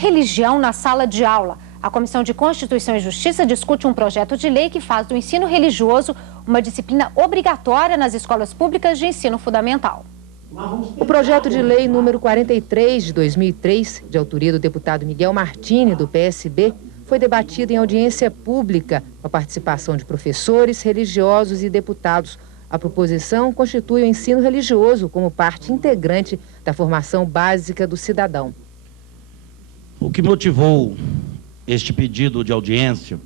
religião na sala de aula. A Comissão de Constituição e Justiça discute um projeto de lei que faz do ensino religioso uma disciplina obrigatória nas escolas públicas de ensino fundamental. O projeto de lei número 43 de 2003, de autoria do deputado Miguel Martini, do PSB, foi debatido em audiência pública com a participação de professores, religiosos e deputados. A proposição constitui o ensino religioso como parte integrante da formação básica do cidadão. O que motivou este pedido de audiência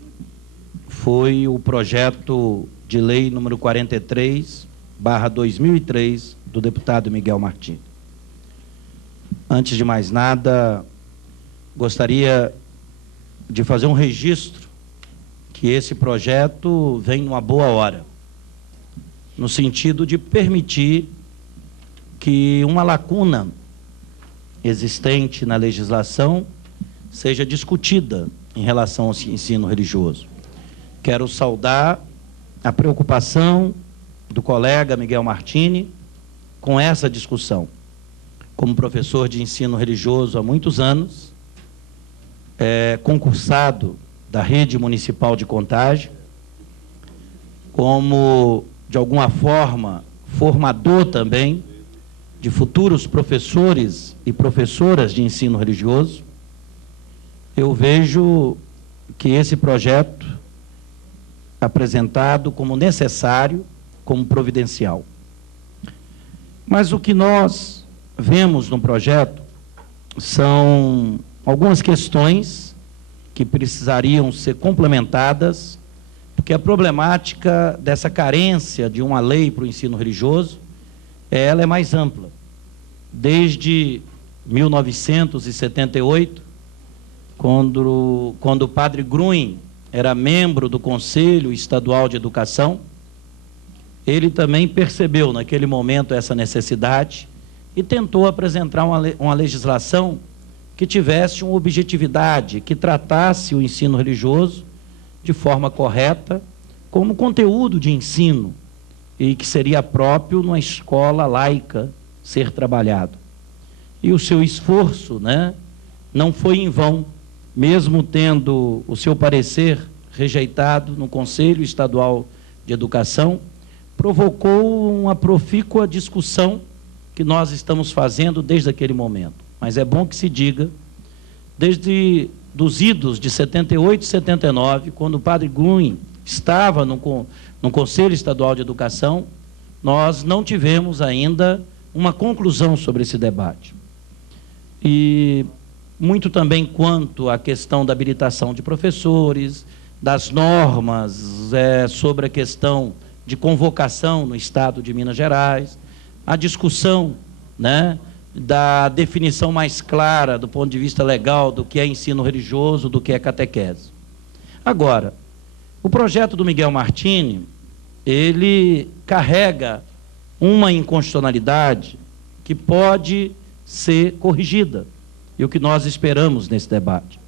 foi o projeto de lei número 43/2003 do deputado Miguel Martini. Antes de mais nada, gostaria de fazer um registro que esse projeto vem numa boa hora, no sentido de permitir que uma lacuna existente na legislação seja discutida em relação ao ensino religioso. Quero saudar a preocupação do colega Miguel Martini com essa discussão. Como professor de ensino religioso há muitos anos, concursado da rede municipal de Contagem, como, de alguma forma, formador também de futuros professores e professoras de ensino religioso, eu vejo que esse projeto apresentado como necessário, como providencial. Mas o que nós vemos no projeto são algumas questões que precisariam ser complementadas, porque a problemática dessa carência de uma lei para o ensino religioso, ela é mais ampla. Desde 1978, quando o padre Gruen era membro do Conselho Estadual de Educação, ele também percebeu naquele momento essa necessidade e tentou apresentar uma legislação que tivesse uma objetividade, que tratasse o ensino religioso de forma correta, como conteúdo de ensino, e que seria próprio numa escola laica ser trabalhado. E o seu esforço, não foi em vão, mesmo tendo o seu parecer rejeitado no Conselho Estadual de Educação, provocou uma profícua discussão que nós estamos fazendo desde aquele momento. Mas é bom que se diga, desde dos idos de 78 e 79, quando o padre Gruen estava no Conselho Estadual de Educação, nós não tivemos ainda uma conclusão sobre esse debate. E muito também quanto à questão da habilitação de professores, das normas sobre a questão de convocação no Estado de Minas Gerais, a discussão, da definição mais clara do ponto de vista legal do que é ensino religioso, do que é catequese. Agora, o projeto do Miguel Martini, ele carrega uma inconstitucionalidade que pode ser corrigida, e o que nós esperamos nesse debate.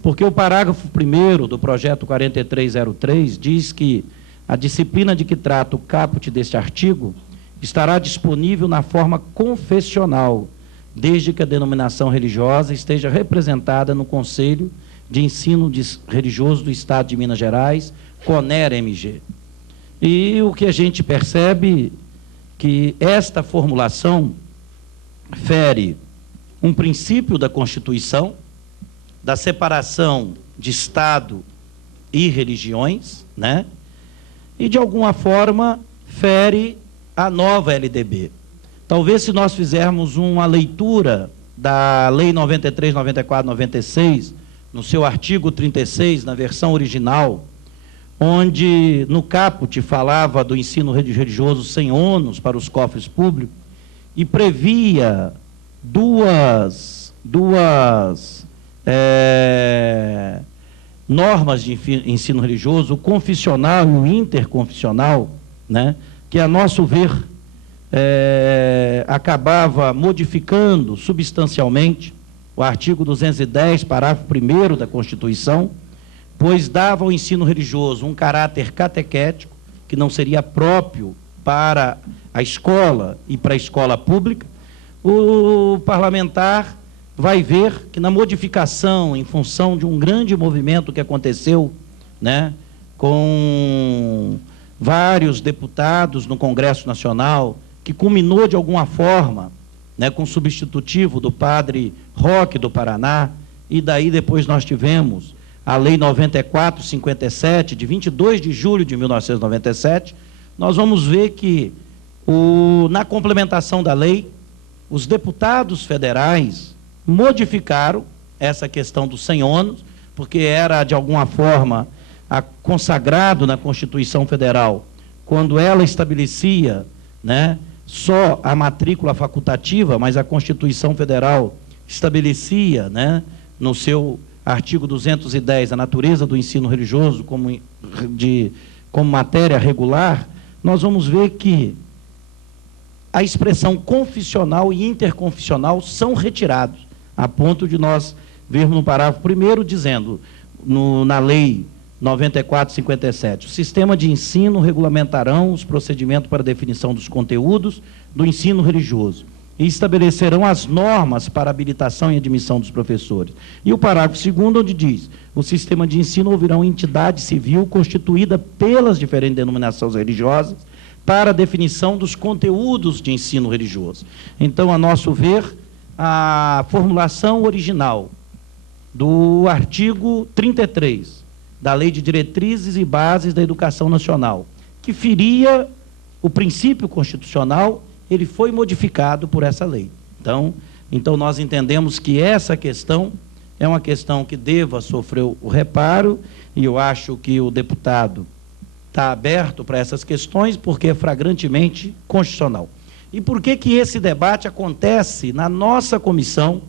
Porque o parágrafo 1º do projeto 4303 diz que a disciplina de que trata o caput deste artigo estará disponível na forma confessional, desde que a denominação religiosa esteja representada no Conselho de Ensino Religioso do Estado de Minas Gerais, CONER-MG. E o que a gente percebe que esta formulação fere um princípio da Constituição, da separação de Estado e religiões, e de alguma forma fere a nova LDB. Talvez, se nós fizermos uma leitura da Lei 93, 94, 96, no seu artigo 36, na versão original, onde no caput falava do ensino religioso sem ônus para os cofres públicos e previa duas normas de ensino religioso, o confissional e o interconfissional, que, a nosso ver, acabava modificando substancialmente o artigo 210, parágrafo 1º da Constituição, pois dava ao ensino religioso um caráter catequético, que não seria próprio para a escola e para a escola pública. O parlamentar vai ver que na modificação, em função de um grande movimento que aconteceu, né, com vários deputados no Congresso Nacional, que culminou de alguma forma, né, com o substitutivo do padre Roque do Paraná, e daí depois nós tivemos a Lei 94/57, de 22 de julho de 1997, nós vamos ver que, na complementação da lei, os deputados federais modificaram essa questão dos 100 ônus, porque era, de alguma forma, consagrado na Constituição Federal, quando ela estabelecia, né, só a matrícula facultativa, mas a Constituição Federal estabelecia, né, no seu artigo 210, a natureza do ensino religioso como matéria regular. Nós vamos ver que a expressão confissional e interconfissional são retirados, a ponto de nós vermos no parágrafo 1º dizendo, na Lei 94/57, o sistema de ensino regulamentarão os procedimentos para definição dos conteúdos do ensino religioso e estabelecerão as normas para habilitação e admissão dos professores. E o parágrafo 2º, onde diz, o sistema de ensino ouvirá uma entidade civil constituída pelas diferentes denominações religiosas para a definição dos conteúdos de ensino religioso. Então, a nosso ver, a formulação original do artigo 33 da Lei de Diretrizes e Bases da Educação Nacional, que feria o princípio constitucional, ele foi modificado por essa lei. Então nós entendemos que essa questão é uma questão que deva sofrer o reparo, e eu acho que o deputado está aberto para essas questões, porque é flagrantemente constitucional. E por que esse debate acontece na nossa comissão,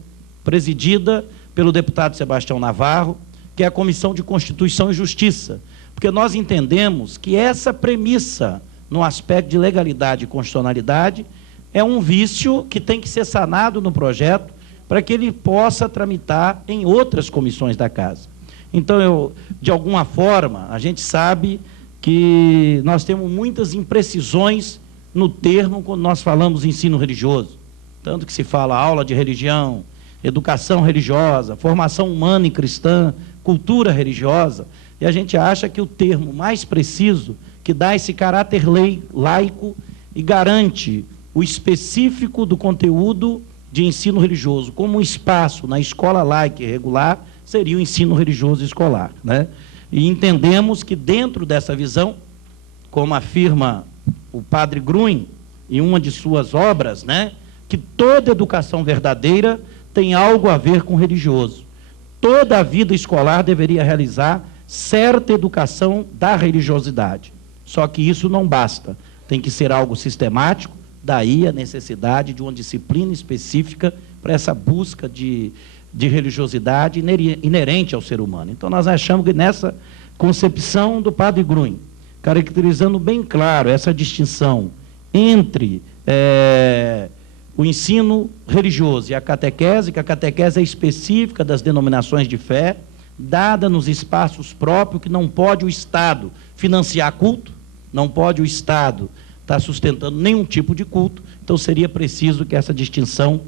presidida pelo deputado Sebastião Navarro, que é a Comissão de Constituição e Justiça? Porque nós entendemos que essa premissa, no aspecto de legalidade e constitucionalidade, é um vício que tem que ser sanado no projeto para que ele possa tramitar em outras comissões da Casa. Então, de alguma forma, a gente sabe que nós temos muitas imprecisões no termo quando nós falamos ensino religioso. Tanto que se fala aula de religião, educação religiosa, formação humana e cristã, cultura religiosa, e a gente acha que o termo mais preciso, que dá esse caráter laico e garante o específico do conteúdo de ensino religioso como um espaço na escola laica e regular, seria o ensino religioso escolar, né? E entendemos que dentro dessa visão, como afirma o padre Gruen em uma de suas obras, né, que toda educação verdadeira tem algo a ver com religioso. Toda a vida escolar deveria realizar certa educação da religiosidade. Só que isso não basta, tem que ser algo sistemático, daí a necessidade de uma disciplina específica para essa busca de religiosidade inerente ao ser humano. Então nós achamos que nessa concepção do padre Gruen, caracterizando bem claro essa distinção entre o ensino religioso e a catequese, que a catequese é específica das denominações de fé, dada nos espaços próprios, que não pode o Estado financiar culto, não pode o Estado estar sustentando nenhum tipo de culto, então seria preciso que essa distinção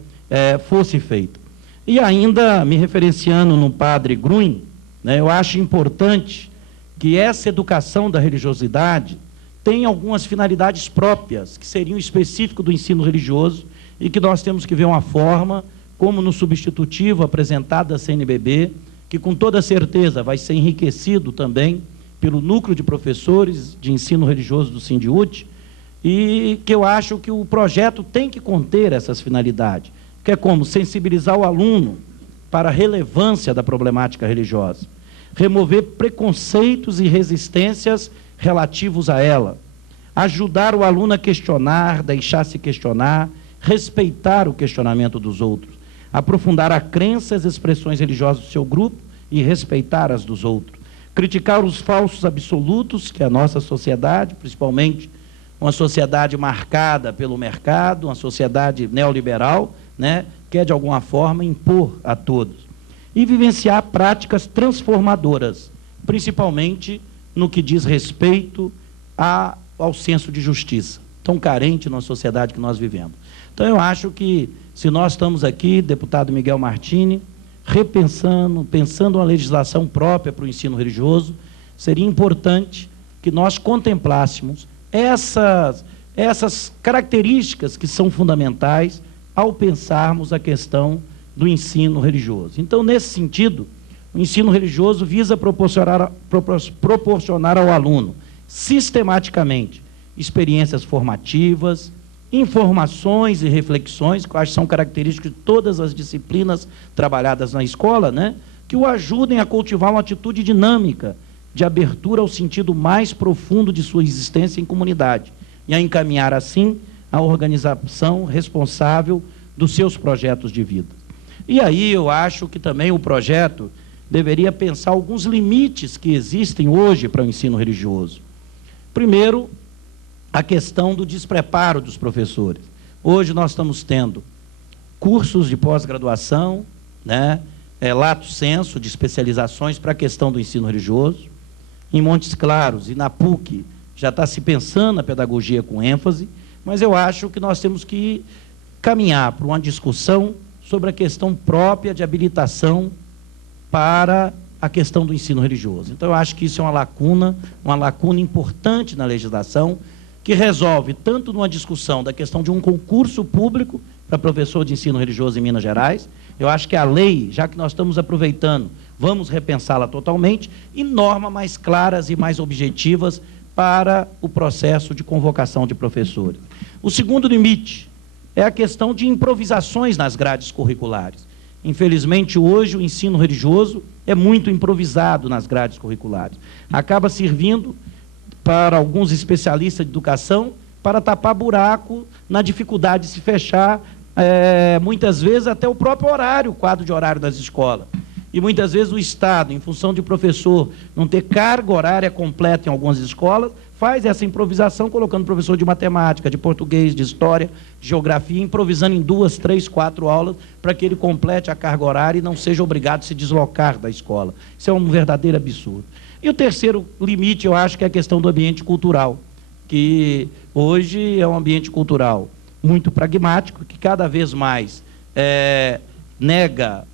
fosse feita. E ainda, me referenciando no padre Gruen, né, eu acho importante que essa educação da religiosidade tem algumas finalidades próprias, que seriam específicas do ensino religioso, e que nós temos que ver uma forma, como no substitutivo apresentado da CNBB, que com toda certeza vai ser enriquecido também pelo núcleo de professores de ensino religioso do Sindiúti, e que eu acho que o projeto tem que conter essas finalidades, que é como sensibilizar o aluno para a relevância da problemática religiosa, remover preconceitos e resistências relativos a ela, ajudar o aluno a questionar, deixar-se questionar, respeitar o questionamento dos outros, aprofundar a crença e as expressões religiosas do seu grupo e respeitar as dos outros, criticar os falsos absolutos que a nossa sociedade, principalmente uma sociedade marcada pelo mercado, uma sociedade neoliberal, né, quer de alguma forma impor a todos, e vivenciar práticas transformadoras, principalmente no que diz respeito ao senso de justiça, tão carente na sociedade que nós vivemos. Então, eu acho que, se nós estamos aqui, deputado Miguel Martini, pensando uma legislação própria para o ensino religioso, seria importante que nós contemplássemos essas características que são fundamentais ao pensarmos a questão do ensino religioso. Então, nesse sentido, o ensino religioso visa proporcionar ao aluno, sistematicamente, experiências formativas, informações e reflexões, que eu acho que são características de todas as disciplinas trabalhadas na escola, né, que o ajudem a cultivar uma atitude dinâmica, de abertura ao sentido mais profundo de sua existência em comunidade, e a encaminhar, assim, a organização responsável dos seus projetos de vida. E aí eu acho que também o projeto deveria pensar alguns limites que existem hoje para o ensino religioso. Primeiro, a questão do despreparo dos professores. Hoje nós estamos tendo cursos de pós-graduação, né, lato sensu, de especializações para a questão do ensino religioso. Em Montes Claros e na PUC já está se pensando a pedagogia com ênfase, mas eu acho que nós temos que caminhar para uma discussão sobre a questão própria de habilitação para a questão do ensino religioso. Então, eu acho que isso é uma lacuna importante na legislação, que resolve tanto numa discussão da questão de um concurso público para professor de ensino religioso em Minas Gerais. Eu acho que a lei, já que nós estamos aproveitando, vamos repensá-la totalmente, e normas mais claras e mais objetivas para o processo de convocação de professores. O segundo limite é a questão de improvisações nas grades curriculares. Infelizmente, hoje, o ensino religioso é muito improvisado nas grades curriculares. Acaba servindo para alguns especialistas de educação para tapar buraco na dificuldade de se fechar, muitas vezes, até o próprio horário, o quadro de horário das escolas. E muitas vezes o Estado, em função de professor não ter carga horária completa em algumas escolas, faz essa improvisação, colocando professor de matemática, de português, de história, de geografia, improvisando em 2, 3, 4 aulas, para que ele complete a carga horária e não seja obrigado a se deslocar da escola. Isso é um verdadeiro absurdo. E o terceiro limite, eu acho, que é a questão do ambiente cultural, que hoje é um ambiente cultural muito pragmático, que cada vez mais nega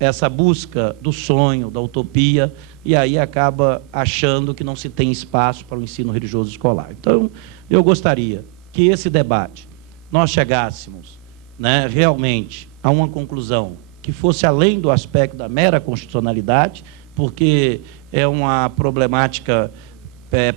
essa busca do sonho, da utopia, e aí acaba achando que não se tem espaço para o ensino religioso escolar. Então, eu gostaria que esse debate, nós chegássemos, né, realmente a uma conclusão que fosse além do aspecto da mera constitucionalidade, porque é uma problemática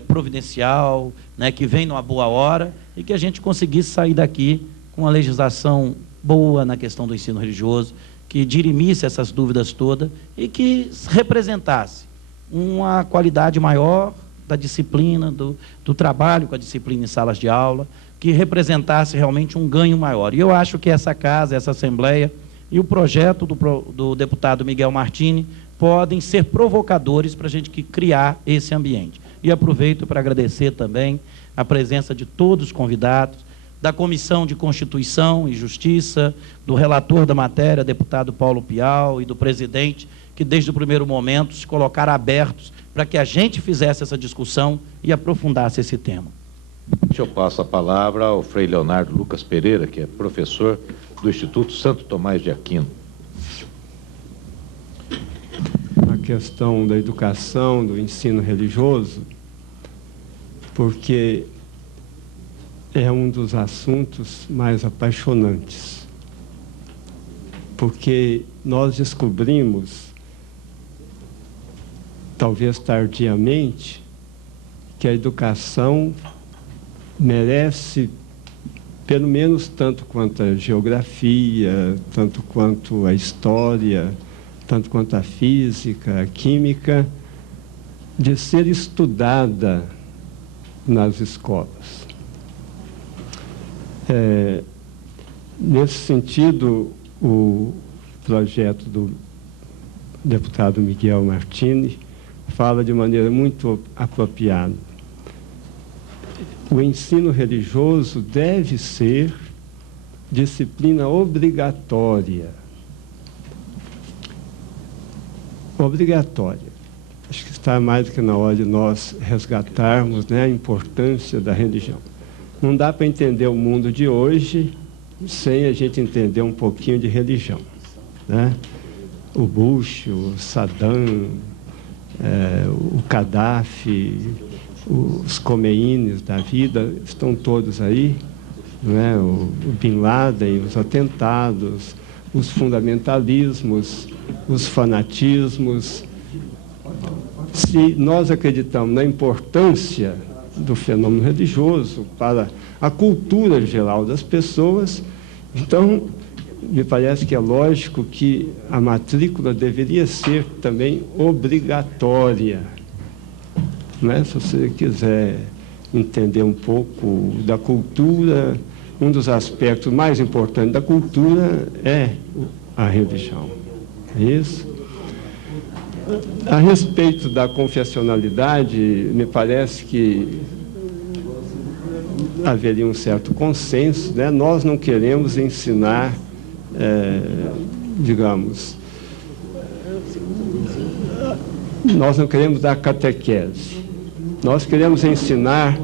providencial, né, que vem numa boa hora, e que a gente conseguisse sair daqui com uma legislação boa na questão do ensino religioso, que dirimisse essas dúvidas todas e que representasse uma qualidade maior da disciplina, do trabalho com a disciplina em salas de aula, que representasse realmente um ganho maior. E eu acho que essa casa, essa Assembleia e o projeto do deputado Miguel Martini podem ser provocadores para a gente criar esse ambiente. E aproveito para agradecer também a presença de todos os convidados, da Comissão de Constituição e Justiça, do relator da matéria, deputado Paulo Pial, e do presidente, que desde o primeiro momento se colocaram abertos para que a gente fizesse essa discussão e aprofundasse esse tema. Eu passo a palavra ao Frei Leonardo Lucas Pereira, que é professor do Instituto Santo Tomás de Aquino. A questão da educação, do ensino religioso, porque é um dos assuntos mais apaixonantes, porque nós descobrimos, talvez tardiamente, que a educação merece, pelo menos tanto quanto a geografia, tanto quanto a história, tanto quanto a física, a química, de ser estudada nas escolas. Nesse sentido, o projeto do deputado Miguel Martini fala de maneira muito apropriada. O ensino religioso deve ser disciplina obrigatória. Obrigatória. Acho que está mais do que na hora de nós resgatarmos, né, a importância da religião. Não dá para entender o mundo de hoje sem a gente entender um pouquinho de religião, né? O Bush, o Saddam, o Gaddafi, os Khomeines da vida, estão todos aí, não é? O Bin Laden, os atentados, os fundamentalismos, os fanatismos. Se nós acreditamos na importância do fenômeno religioso para a cultura geral das pessoas, então me parece que é lógico que a matrícula deveria ser também obrigatória. Não é? Se você quiser entender um pouco da cultura, um dos aspectos mais importantes da cultura é a religião. É isso? A respeito da confessionalidade, me parece que haveria um certo consenso, né? Nós não queremos ensinar, digamos, nós não queremos dar catequese. Nós queremos ensinar,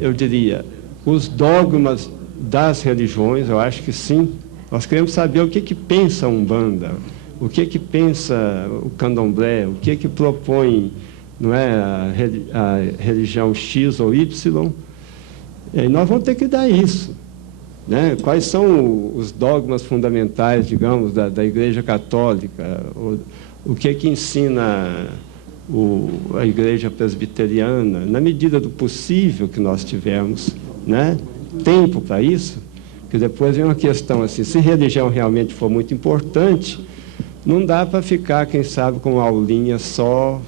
eu diria, os dogmas das religiões, eu acho que sim. Nós queremos saber o que pensa a Umbanda, o que pensa o Candomblé, o que propõe, não é, a religião X ou Y. E nós vamos ter que dar isso, né? Quais são os dogmas fundamentais, digamos, da Igreja Católica? O que ensina a Igreja Presbiteriana? Na medida do possível que nós tivermos, né, tempo para isso, que depois vem uma questão assim, se religião realmente for muito importante, não dá para ficar, quem sabe, com uma aulinha só.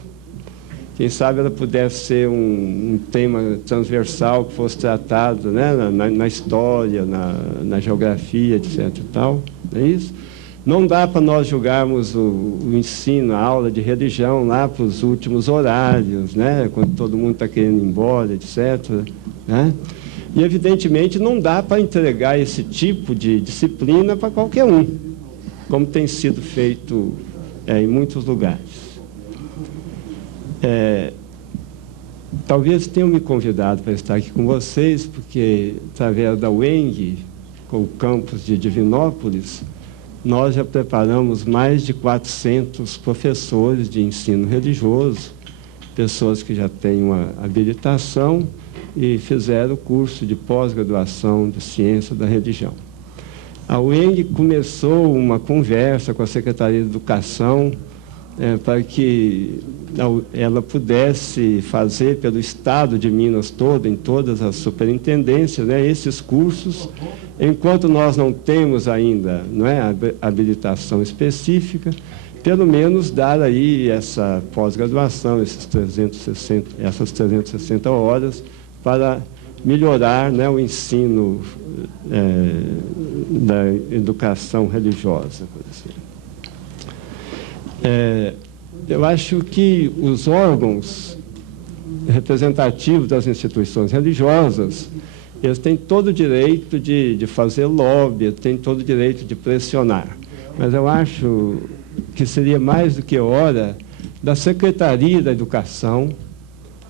Quem sabe ela pudesse ser um tema transversal que fosse tratado, né, na história, na geografia, etc. E tal, não é isso? Não dá para nós julgarmos o ensino, a aula de religião lá para os últimos horários, né, quando todo mundo está querendo ir embora, etc. Né? E, evidentemente, não dá para entregar esse tipo de disciplina para qualquer um, como tem sido feito em muitos lugares. Talvez tenham me convidado para estar aqui com vocês, porque, através da UENG, com o campus de Divinópolis, nós já preparamos mais de 400 professores de ensino religioso, pessoas que já têm uma habilitação e fizeram o curso de pós-graduação de Ciência da Religião. A UENG começou uma conversa com a Secretaria de Educação para que ela pudesse fazer pelo Estado de Minas todo, em todas as superintendências, né, esses cursos, enquanto nós não temos ainda, não é, a habilitação específica, pelo menos dar aí essa pós-graduação, essas 360 horas, para melhorar, né, o ensino da educação religiosa, por exemplo. Eu acho que os órgãos representativos das instituições religiosas, eles têm todo o direito de fazer lobby, têm todo o direito de pressionar. Mas eu acho que seria mais do que hora da Secretaria da Educação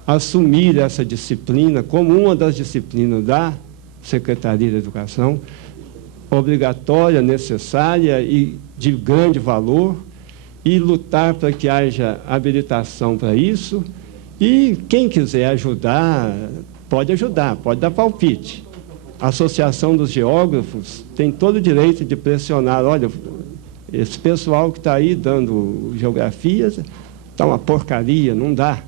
assumir essa disciplina como uma das disciplinas da Secretaria da Educação, obrigatória, necessária e de grande valor, e lutar para que haja habilitação para isso. E quem quiser ajudar, pode dar palpite. A Associação dos Geógrafos tem todo o direito de pressionar. Olha, esse pessoal que está aí dando geografias está uma porcaria, não dá.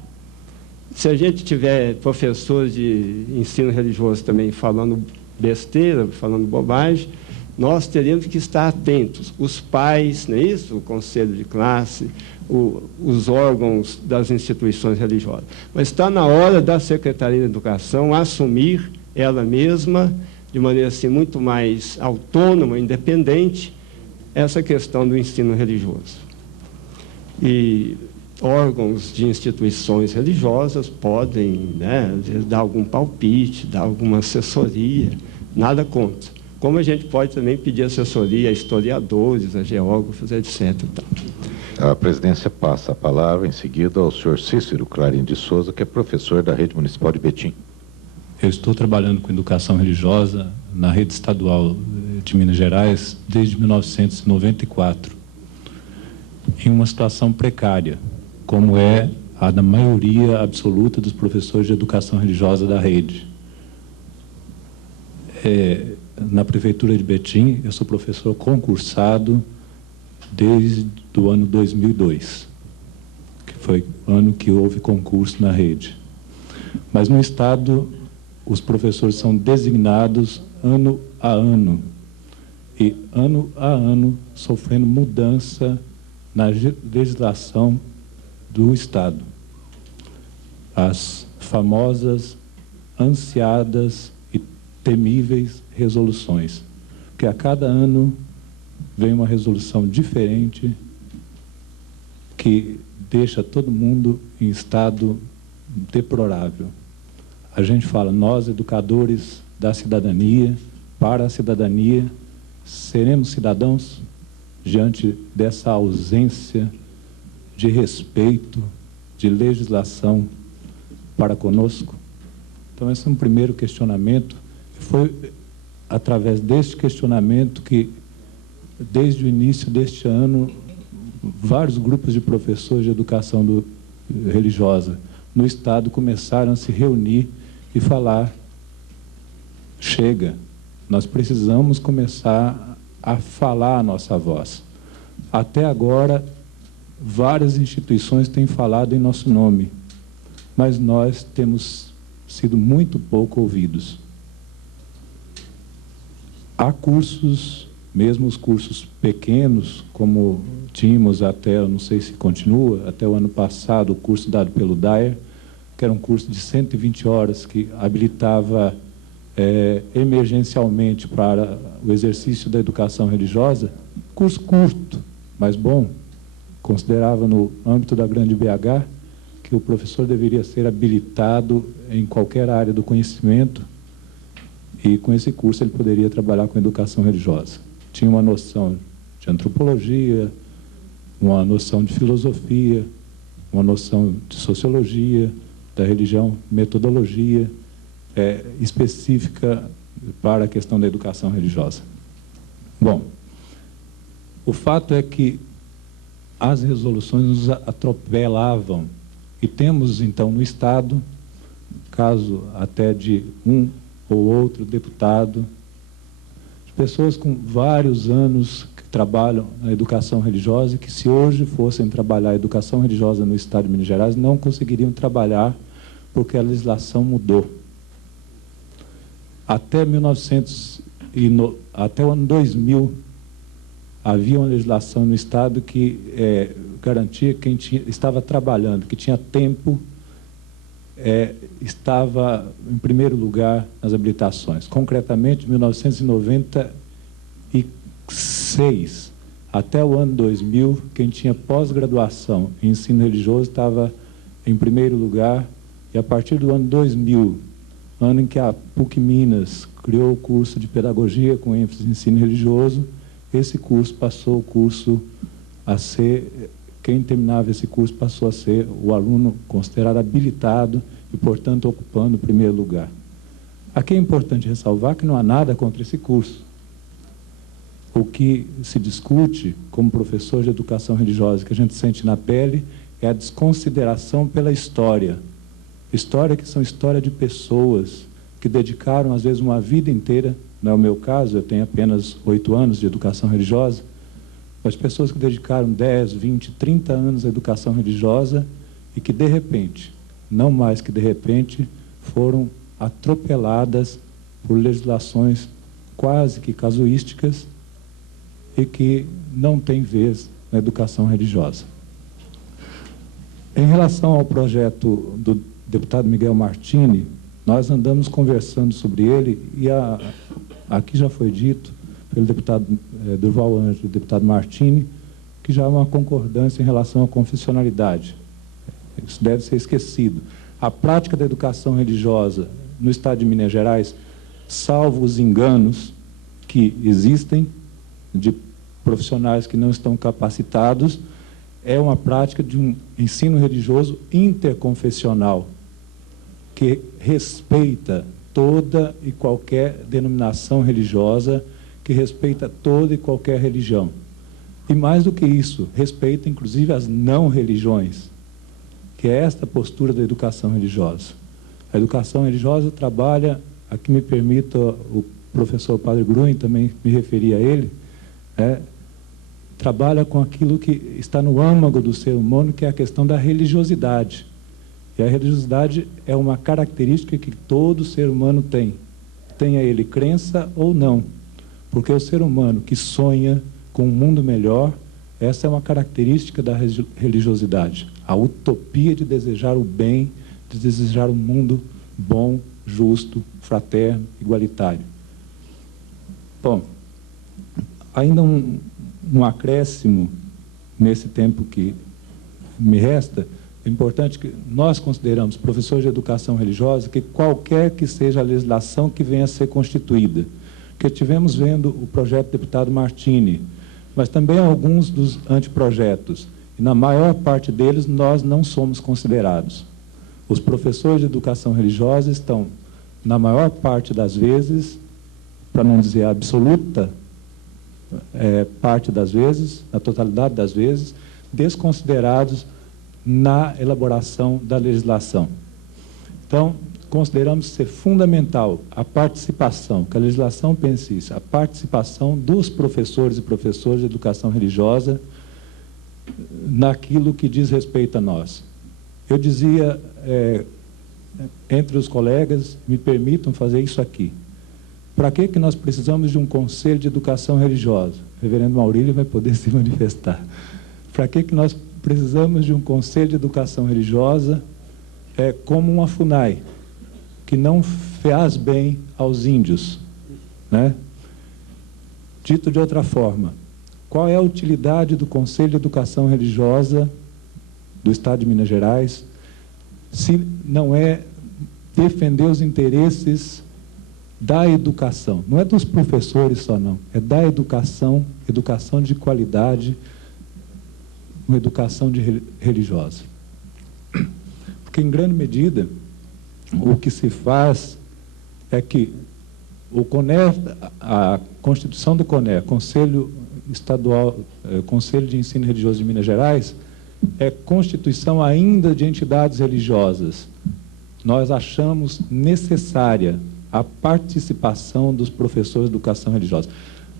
Se a gente tiver professores de ensino religioso também falando besteira, falando bobagem, nós teríamos que estar atentos. Os pais, não é isso? O conselho de classe, os órgãos das instituições religiosas. Mas está na hora da Secretaria de Educação assumir ela mesma, de maneira assim, muito mais autônoma, independente, essa questão do ensino religioso. E órgãos de instituições religiosas podem, né, dar algum palpite, dar alguma assessoria, nada contra. Como a gente pode também pedir assessoria a historiadores, a geógrafos, etc. A presidência passa a palavra em seguida ao senhor Cícero Clarim de Souza, que é professor da Rede Municipal de Betim. Eu estou trabalhando com educação religiosa na rede estadual de Minas Gerais desde 1994, em uma situação precária, como é a da maioria absoluta dos professores de educação religiosa da rede. Na Prefeitura de Betim, eu sou professor concursado desde o ano 2002, que foi o ano que houve concurso na rede. Mas no Estado, os professores são designados ano a ano, e ano a ano sofrendo mudança na legislação do Estado. As famosas, ansiadas e temíveis resoluções, porque a cada ano vem uma resolução diferente que deixa todo mundo em estado deplorável. A gente fala, nós, educadores da cidadania, para a cidadania, seremos cidadãos diante dessa ausência de respeito, de legislação para conosco? Então, esse é um primeiro questionamento. Foi através deste questionamento que, desde o início deste ano, vários grupos de professores de educação religiosa no Estado começaram a se reunir e falar: chega, nós precisamos começar a falar a nossa voz. Até agora, várias instituições têm falado em nosso nome, mas nós temos sido muito pouco ouvidos. Há cursos, mesmo os cursos pequenos, como tínhamos até, eu não sei se continua, até o ano passado, o curso dado pelo DAER, que era um curso de 120 horas, que habilitava emergencialmente para o exercício da educação religiosa, curso curto, mas bom. Considerava, no âmbito da grande BH, que o professor deveria ser habilitado em qualquer área do conhecimento, e com esse curso ele poderia trabalhar com educação religiosa. Tinha uma noção de antropologia, uma noção de filosofia, uma noção de sociologia, da religião, metodologia específica para a questão da educação religiosa. Bom, o fato é que as resoluções nos atropelavam, e temos, então, no Estado, caso até de um ou outro deputado, de pessoas com vários anos que trabalham na educação religiosa e que, se hoje fossem trabalhar a educação religiosa no Estado de Minas Gerais, não conseguiriam trabalhar porque a legislação mudou. Até o ano 2000, havia uma legislação no Estado que garantia que quem estava trabalhando, que tinha tempo, estava em primeiro lugar nas habilitações. Concretamente, em 1996, até o ano 2000, quem tinha pós-graduação em ensino religioso estava em primeiro lugar, e a partir do ano 2000, ano em que a PUC Minas criou o curso de pedagogia com ênfase em ensino religioso, esse curso passou a ser, quem terminava esse curso passou a ser o aluno considerado habilitado e, portanto, ocupando o primeiro lugar. Aqui é importante ressalvar que não há nada contra esse curso. O que se discute como professor de educação religiosa, que a gente sente na pele, é a desconsideração pela história. História que são história de pessoas que dedicaram, às vezes, uma vida inteira. Não é o meu caso, eu tenho apenas 8 anos de educação religiosa, mas pessoas que dedicaram 10, 20, 30 anos à educação religiosa e que, de repente, não mais que de repente, foram atropeladas por legislações quase que casuísticas e que não têm vez na educação religiosa. Em relação ao projeto do deputado Miguel Martini, nós andamos conversando sobre ele e aqui já foi dito pelo deputado Durval Ângelo e deputado Martini que já há uma concordância em relação à confessionalidade. Isso deve ser esquecido. A prática da educação religiosa no Estado de Minas Gerais, salvo os enganos que existem de profissionais que não estão capacitados, é uma prática de um ensino religioso interconfessional, que respeita toda e qualquer denominação religiosa, que respeita toda e qualquer religião. E mais do que isso, respeita inclusive as não religiões, que é esta postura da educação religiosa. A educação religiosa trabalha, aqui me permita o professor Padre Gruen, também me referi a ele, trabalha com aquilo que está no âmago do ser humano, que é a questão da religiosidade. E a religiosidade é uma característica que todo ser humano tem, tenha ele crença ou não, porque o ser humano que sonha com um mundo melhor, essa é uma característica da religiosidade, a utopia de desejar o bem, de desejar um mundo bom, justo, fraterno, igualitário. Bom, ainda um acréscimo nesse tempo que me resta. É importante que nós consideramos, professores de educação religiosa, que qualquer que seja a legislação que venha a ser constituída, que tivemos vendo o projeto do deputado Martini, mas também alguns dos anteprojetos, e na maior parte deles nós não somos considerados. Os professores de educação religiosa estão, na maior parte das vezes, para não dizer a absoluta parte das vezes, na totalidade das vezes, desconsiderados na elaboração da legislação. Então, consideramos ser fundamental a participação, que a legislação pense isso, a participação dos professores e professoras de educação religiosa naquilo que diz respeito a nós. Eu dizia, entre os colegas, me permitam fazer isso aqui. Para que nós precisamos de um conselho de educação religiosa? O reverendo Maurílio vai poder se manifestar. Para que nós precisamos de um conselho de educação religiosa como uma FUNAI, que não faz bem aos índios, né? Dito de outra forma, qual é a utilidade do Conselho de Educação Religiosa do Estado de Minas Gerais, se não é defender os interesses da educação? Não é dos professores só, não. É da educação, educação de qualidade, uma educação religiosa. Porque, em grande medida, o que se faz é que o CONER, a Constituição do CONER, Conselho Estadual, Conselho de Ensino Religioso de Minas Gerais, é constituição ainda de entidades religiosas. Nós achamos necessária a participação dos professores de educação religiosa,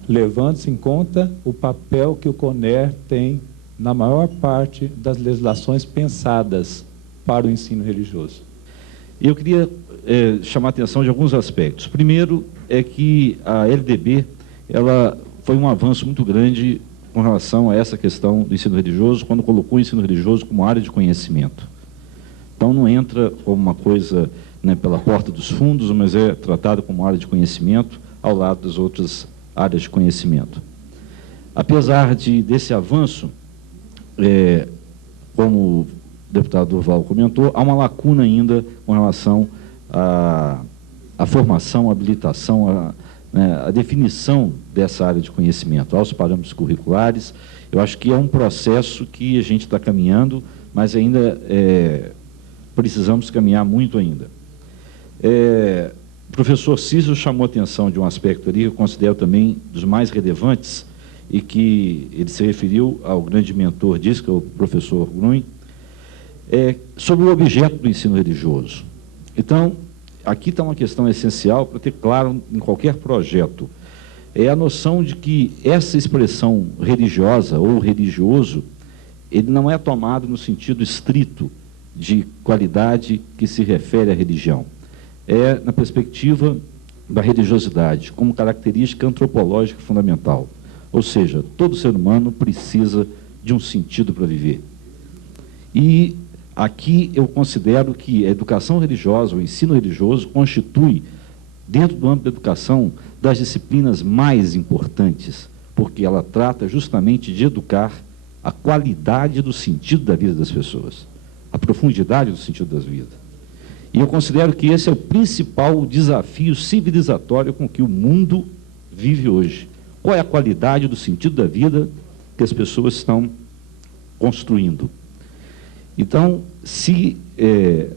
levando-se em conta o papel que o CONER tem na maior parte das legislações pensadas para o ensino religioso. Eu queria chamar a atenção de alguns aspectos. Primeiro é que a LDB ela foi um avanço muito grande com relação a essa questão do ensino religioso, quando colocou o ensino religioso como área de conhecimento. Então não entra como uma coisa, né, pela porta dos fundos, mas é tratado como área de conhecimento ao lado das outras áreas de conhecimento. Apesar desse avanço, como o deputado Durval comentou, há uma lacuna ainda com relação à formação, à habilitação, a definição dessa área de conhecimento, aos parâmetros curriculares. Eu acho que é um processo que a gente está caminhando, mas ainda precisamos caminhar muito ainda. O professor Cícero chamou a atenção de um aspecto ali que eu considero também dos mais relevantes e que ele se referiu ao grande mentor disso, que é o professor Gruen, sobre o objeto do ensino religioso. Então, aqui está uma questão essencial para ter claro em qualquer projeto. É a noção de que essa expressão religiosa ou religioso, ele não é tomado no sentido estrito de qualidade que se refere à religião. É na perspectiva da religiosidade, como característica antropológica fundamental. Ou seja, todo ser humano precisa de um sentido para viver. E aqui eu considero que a educação religiosa, o ensino religioso, constitui, dentro do âmbito da educação, das disciplinas mais importantes, porque ela trata justamente de educar a qualidade do sentido da vida das pessoas, a profundidade do sentido das vidas. E eu considero que esse é o principal desafio civilizatório com que o mundo vive hoje. Qual é a qualidade do sentido da vida que as pessoas estão construindo? Então, se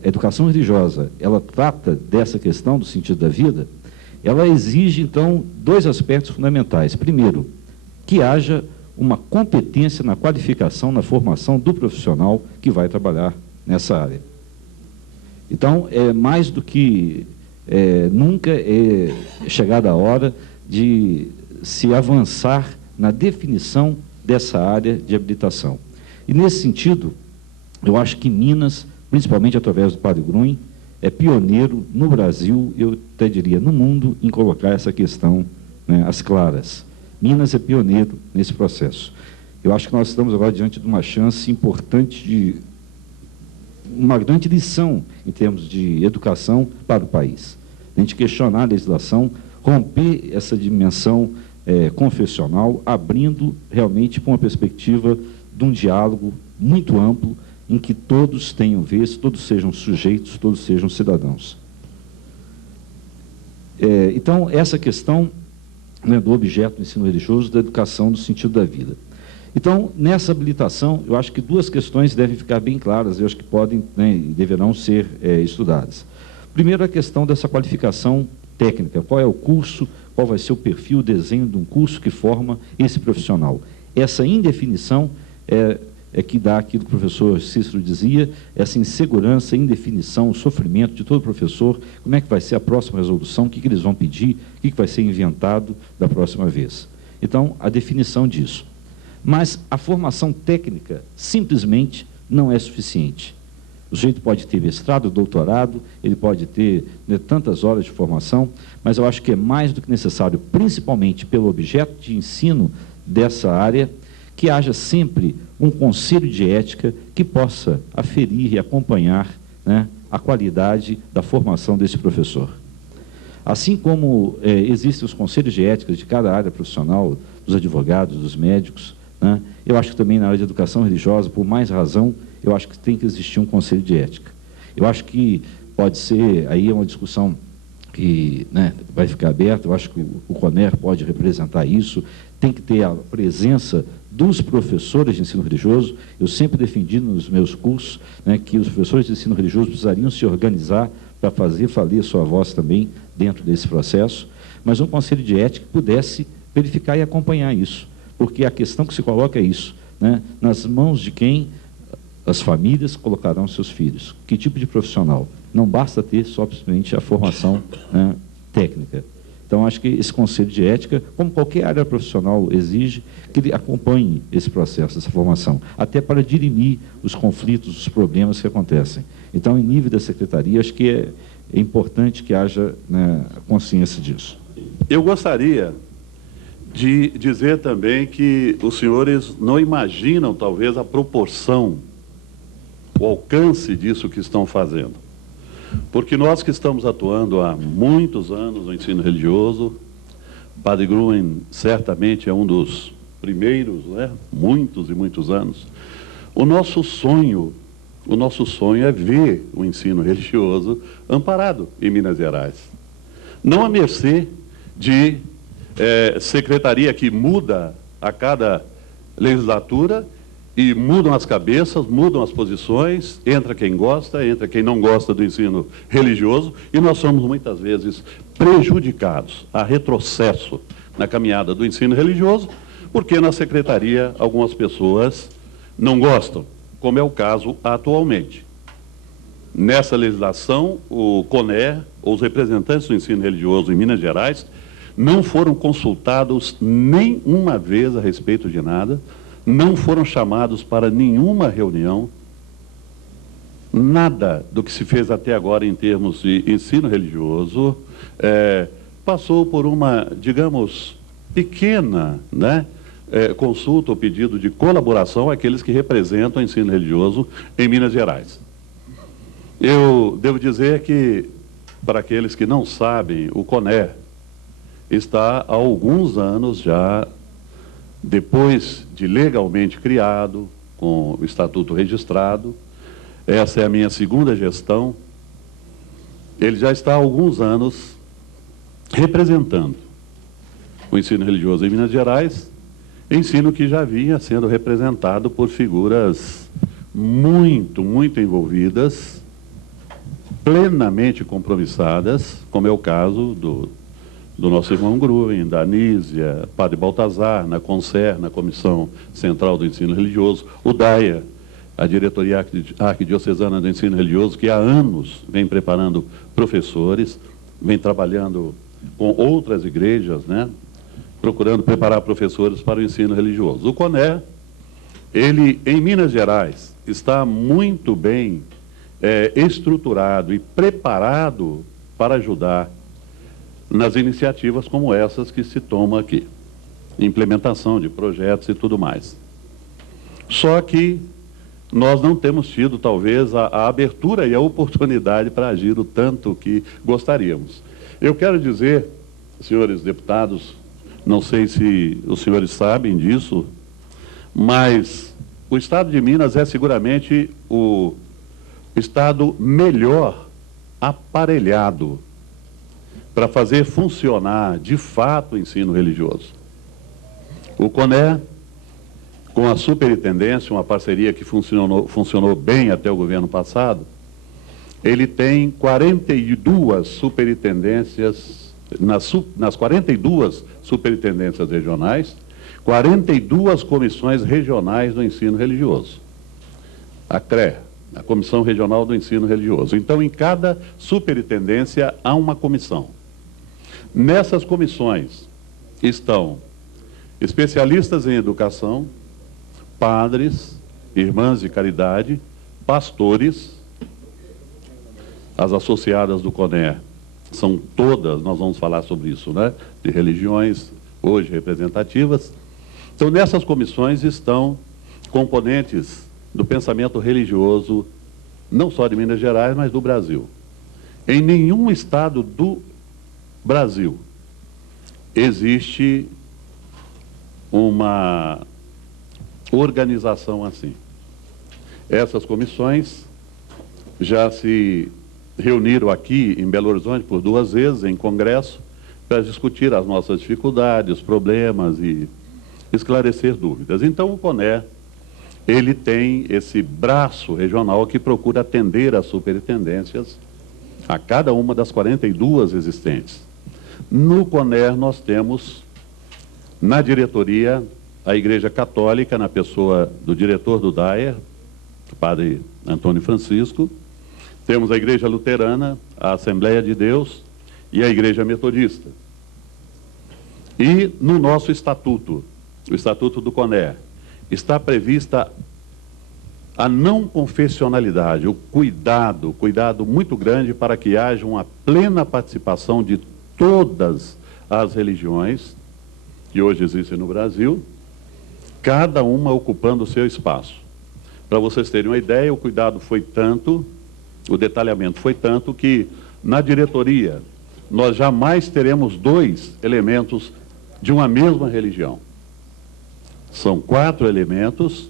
a educação religiosa ela trata dessa questão do sentido da vida, ela exige, então, dois aspectos fundamentais. Primeiro, que haja uma competência na qualificação, na formação do profissional que vai trabalhar nessa área. Então, é mais do que nunca é chegada a hora de se avançar na definição dessa área de habilitação. E, nesse sentido, eu acho que Minas, principalmente através do Padre Gruen, é pioneiro no Brasil, eu até diria no mundo, em colocar essa questão, né, às claras. Minas é pioneiro nesse processo. Eu acho que nós estamos agora diante de uma chance importante de uma grande lição em termos de educação para o país. A gente questionar a legislação, romper essa dimensão confessional, abrindo realmente para uma perspectiva de um diálogo muito amplo, em que todos tenham vez, todos sejam sujeitos, todos sejam cidadãos. Então, essa questão, né, do objeto do ensino religioso, da educação no sentido da vida. Então, nessa habilitação, eu acho que duas questões devem ficar bem claras, eu acho que podem, né, e deverão ser estudadas. Primeiro, a questão dessa qualificação técnica, qual é o curso, qual vai ser o perfil, o desenho de um curso que forma esse profissional. Essa indefinição é que dá aquilo que o professor Cícero dizia, essa insegurança, indefinição, o sofrimento de todo professor, como é que vai ser a próxima resolução, o que eles vão pedir, o que vai ser inventado da próxima vez. Então, a definição disso. Mas a formação técnica simplesmente não é suficiente. O sujeito pode ter mestrado, doutorado, ele pode ter, né, tantas horas de formação, mas eu acho que é mais do que necessário, principalmente pelo objeto de ensino dessa área, que haja sempre um conselho de ética que possa aferir e acompanhar, né, a qualidade da formação desse professor. Assim como existem os conselhos de ética de cada área profissional, dos advogados, dos médicos, né, eu acho que também na área de educação religiosa, por mais razão, eu acho que tem que existir um conselho de ética. Eu acho que pode ser, aí é uma discussão que, né, vai ficar aberta, eu acho que o CONER pode representar isso, tem que ter a presença dos professores de ensino religioso. Eu sempre defendi nos meus cursos, né, que os professores de ensino religioso precisariam se organizar para fazer valer a sua voz também dentro desse processo, mas um conselho de ética que pudesse verificar e acompanhar isso, porque a questão que se coloca é isso, né, nas mãos de quem as famílias colocarão seus filhos. Que tipo de profissional? Não basta ter só simplesmente a formação, né, técnica. Então, acho que esse conselho de ética, como qualquer área profissional exige, que ele acompanhe esse processo, essa formação, até para dirimir os conflitos, os problemas que acontecem. Então, em nível da secretaria, acho que é importante que haja, né, consciência disso. Eu gostaria de dizer também que os senhores não imaginam, talvez, a proporção, o alcance disso que estão fazendo. Porque nós que estamos atuando há muitos anos no ensino religioso, Padre Gruen certamente é um dos primeiros, né? Muitos e muitos anos. O nosso sonho é ver o ensino religioso amparado em Minas Gerais. Não à mercê de secretaria que muda a cada legislatura, e mudam as cabeças, mudam as posições, entra quem gosta, entra quem não gosta do ensino religioso, e nós somos muitas vezes prejudicados a retrocesso na caminhada do ensino religioso, porque na secretaria algumas pessoas não gostam, como é o caso atualmente. Nessa legislação, o CONER, ou os representantes do ensino religioso em Minas Gerais, não foram consultados nem uma vez a respeito de nada, não foram chamados para nenhuma reunião, nada do que se fez até agora em termos de ensino religioso passou por uma, digamos, pequena, né, consulta ou pedido de colaboração àqueles que representam o ensino religioso em Minas Gerais. Eu devo dizer que, para aqueles que não sabem, o CONER está há alguns anos já, depois de legalmente criado, com o estatuto registrado. Essa é a minha segunda gestão. Ele já está há alguns anos representando o ensino religioso em Minas Gerais, ensino que já vinha sendo representado por figuras muito envolvidas, plenamente compromissadas, como é o caso do do nosso irmão Gruen, da Anísia, Padre Baltazar, na CONSER, na Comissão Central do Ensino Religioso, o DAIA, a Diretoria Arquidiocesana do Ensino Religioso, que há anos vem preparando professores, vem trabalhando com outras igrejas, né, procurando preparar professores para o ensino religioso. O CONER, ele, em Minas Gerais, está muito bem estruturado e preparado para ajudar nas iniciativas como essas que se tomam aqui, implementação de projetos e tudo mais. Só que nós não temos tido, talvez, a abertura e a oportunidade para agir o tanto que gostaríamos. Eu quero dizer, senhores deputados, não sei se os senhores sabem disso, mas o Estado de Minas é seguramente o Estado melhor aparelhado para fazer funcionar, de fato, o ensino religioso. O CONER, com a superintendência, uma parceria que funcionou bem até o governo passado, ele tem 42 superintendências, nas 42 superintendências regionais, 42 comissões regionais do ensino religioso. A CRE, a Comissão Regional do Ensino Religioso. Então, em cada superintendência há uma comissão. Nessas comissões estão especialistas em educação, padres, irmãs de caridade, pastores, as associadas do CONER são todas, nós vamos falar sobre isso, né, de religiões hoje representativas. Então, nessas comissões estão componentes do pensamento religioso, não só de Minas Gerais, mas do Brasil. Em nenhum estado do Brasil existe uma organização assim. Essas comissões já se reuniram aqui em Belo Horizonte por 2 vezes em congresso para discutir as nossas dificuldades, problemas e esclarecer dúvidas. Então, o CONER, ele tem esse braço regional que procura atender as superintendências a cada uma das 42 existentes. No CONER nós temos, na diretoria, a Igreja Católica, na pessoa do diretor do DAER, o padre Antônio Francisco, temos a Igreja Luterana, a Assembleia de Deus e a Igreja Metodista. E no nosso estatuto, o estatuto do CONER, está prevista a não confessionalidade, o cuidado muito grande para que haja uma plena participação de todas as religiões que hoje existem no Brasil, cada uma ocupando o seu espaço. Para vocês terem uma ideia, o cuidado foi tanto, o detalhamento foi tanto, que na diretoria nós jamais teremos 2 elementos de uma mesma religião. São 4 elementos,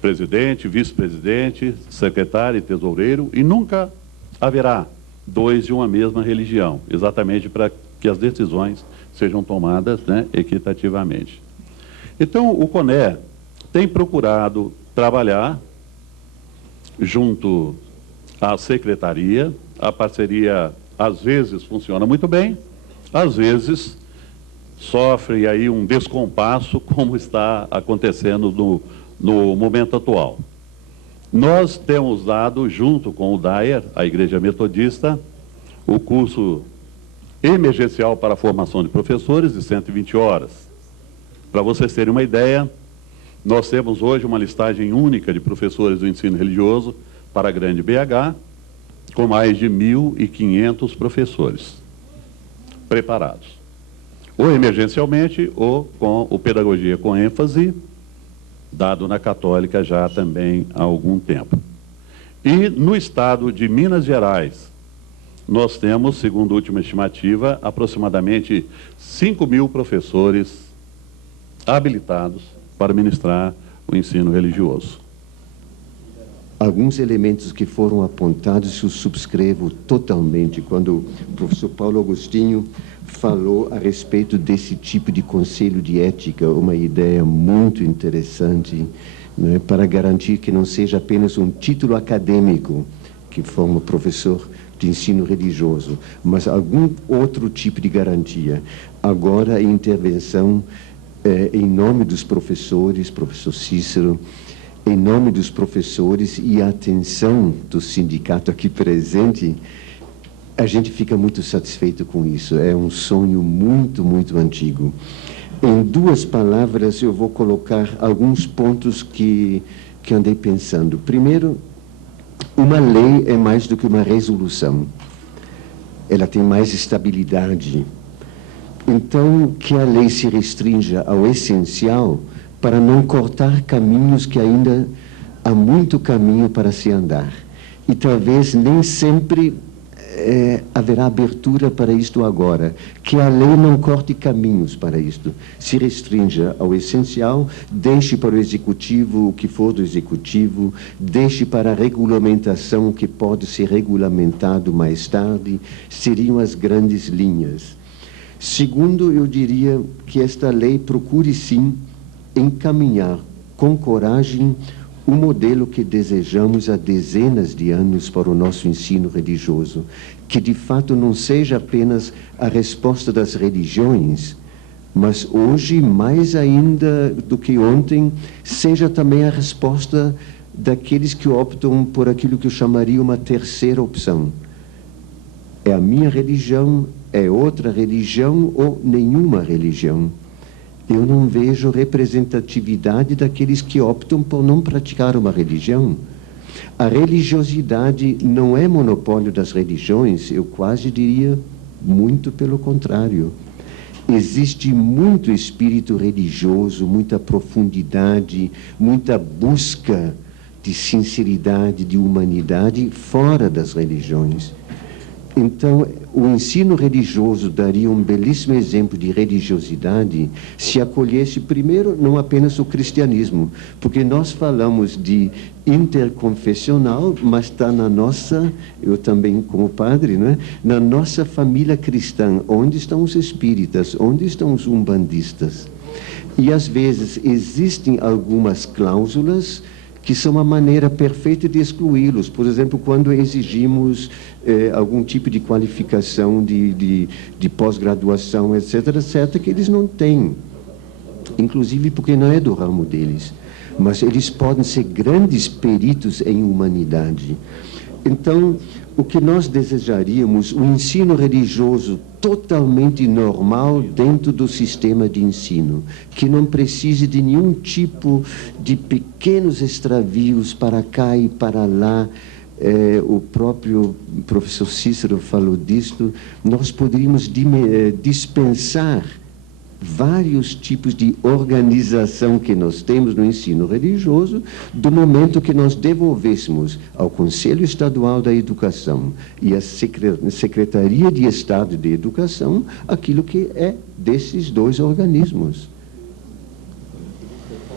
presidente, vice-presidente, secretário e tesoureiro, e nunca haverá 2 de uma mesma religião, exatamente para que as decisões sejam tomadas, né, equitativamente. Então, o CONER tem procurado trabalhar junto à secretaria, a parceria às vezes funciona muito bem, às vezes sofre aí um descompasso, como está acontecendo no momento atual. Nós temos dado, junto com o DAER, a Igreja Metodista, o curso emergencial para a formação de professores de 120 horas. Para vocês terem uma ideia, nós temos hoje uma listagem única de professores do ensino religioso para a Grande BH, com mais de 1.500 professores preparados, ou emergencialmente, ou com o Pedagogia com ênfase, dado na Católica já também há algum tempo. E no estado de Minas Gerais, nós temos, segundo a última estimativa, aproximadamente 5.000 professores habilitados para ministrar o ensino religioso. Alguns elementos que foram apontados eu subscrevo totalmente. Quando o professor Paulo Agostinho falou a respeito desse tipo de conselho de ética, uma ideia muito interessante, né, para garantir que não seja apenas um título acadêmico que forma professor, de ensino religioso, mas algum outro tipo de garantia. Agora, a intervenção em nome dos professores, professor Cícero, em nome dos professores e a atenção do sindicato aqui presente, a gente fica muito satisfeito com isso. É um sonho muito, muito antigo. Em 2 palavras, eu vou colocar alguns pontos que andei pensando. Primeiro, uma lei é mais do que uma resolução. Ela tem mais estabilidade. Então, que a lei se restrinja ao essencial para não cortar caminhos que ainda há muito caminho para se andar. E talvez nem sempre haverá abertura para isto agora. Que a lei não corte caminhos para isto. Se restrinja ao essencial, deixe para o executivo o que for do executivo, deixe para a regulamentação o que pode ser regulamentado mais tarde, seriam as grandes linhas. Segundo, eu diria que esta lei procure sim encaminhar com coragem o modelo que desejamos há dezenas de anos para o nosso ensino religioso, que de fato não seja apenas a resposta das religiões, mas hoje, mais ainda do que ontem, seja também a resposta daqueles que optam por aquilo que eu chamaria uma terceira opção. É a minha religião, é outra religião ou nenhuma religião. Eu não vejo representatividade daqueles que optam por não praticar uma religião. A religiosidade não é monopólio das religiões, eu quase diria muito pelo contrário. Existe muito espírito religioso, muita profundidade, muita busca de sinceridade, de humanidade fora das religiões. Então, o ensino religioso daria um belíssimo exemplo de religiosidade se acolhesse primeiro não apenas o cristianismo, porque nós falamos de interconfessional, mas está na nossa, eu também como padre, né, na nossa família cristã, onde estão os espíritas, onde estão os umbandistas. E às vezes existem algumas cláusulas que são uma maneira perfeita de excluí-los. Por exemplo, quando exigimos algum tipo de qualificação de pós-graduação, etc., que eles não têm. Inclusive porque não é do ramo deles. Mas eles podem ser grandes peritos em humanidade. Então, o que nós desejaríamos, um ensino religioso totalmente normal dentro do sistema de ensino, que não precise de nenhum tipo de pequenos extravios para cá e para lá. O próprio professor Cícero falou disto. Nós poderíamos dispensar vários tipos de organização que nós temos no ensino religioso, do momento que nós devolvêssemos ao Conselho Estadual da Educação e à Secretaria de Estado de Educação aquilo que é desses 2 organismos.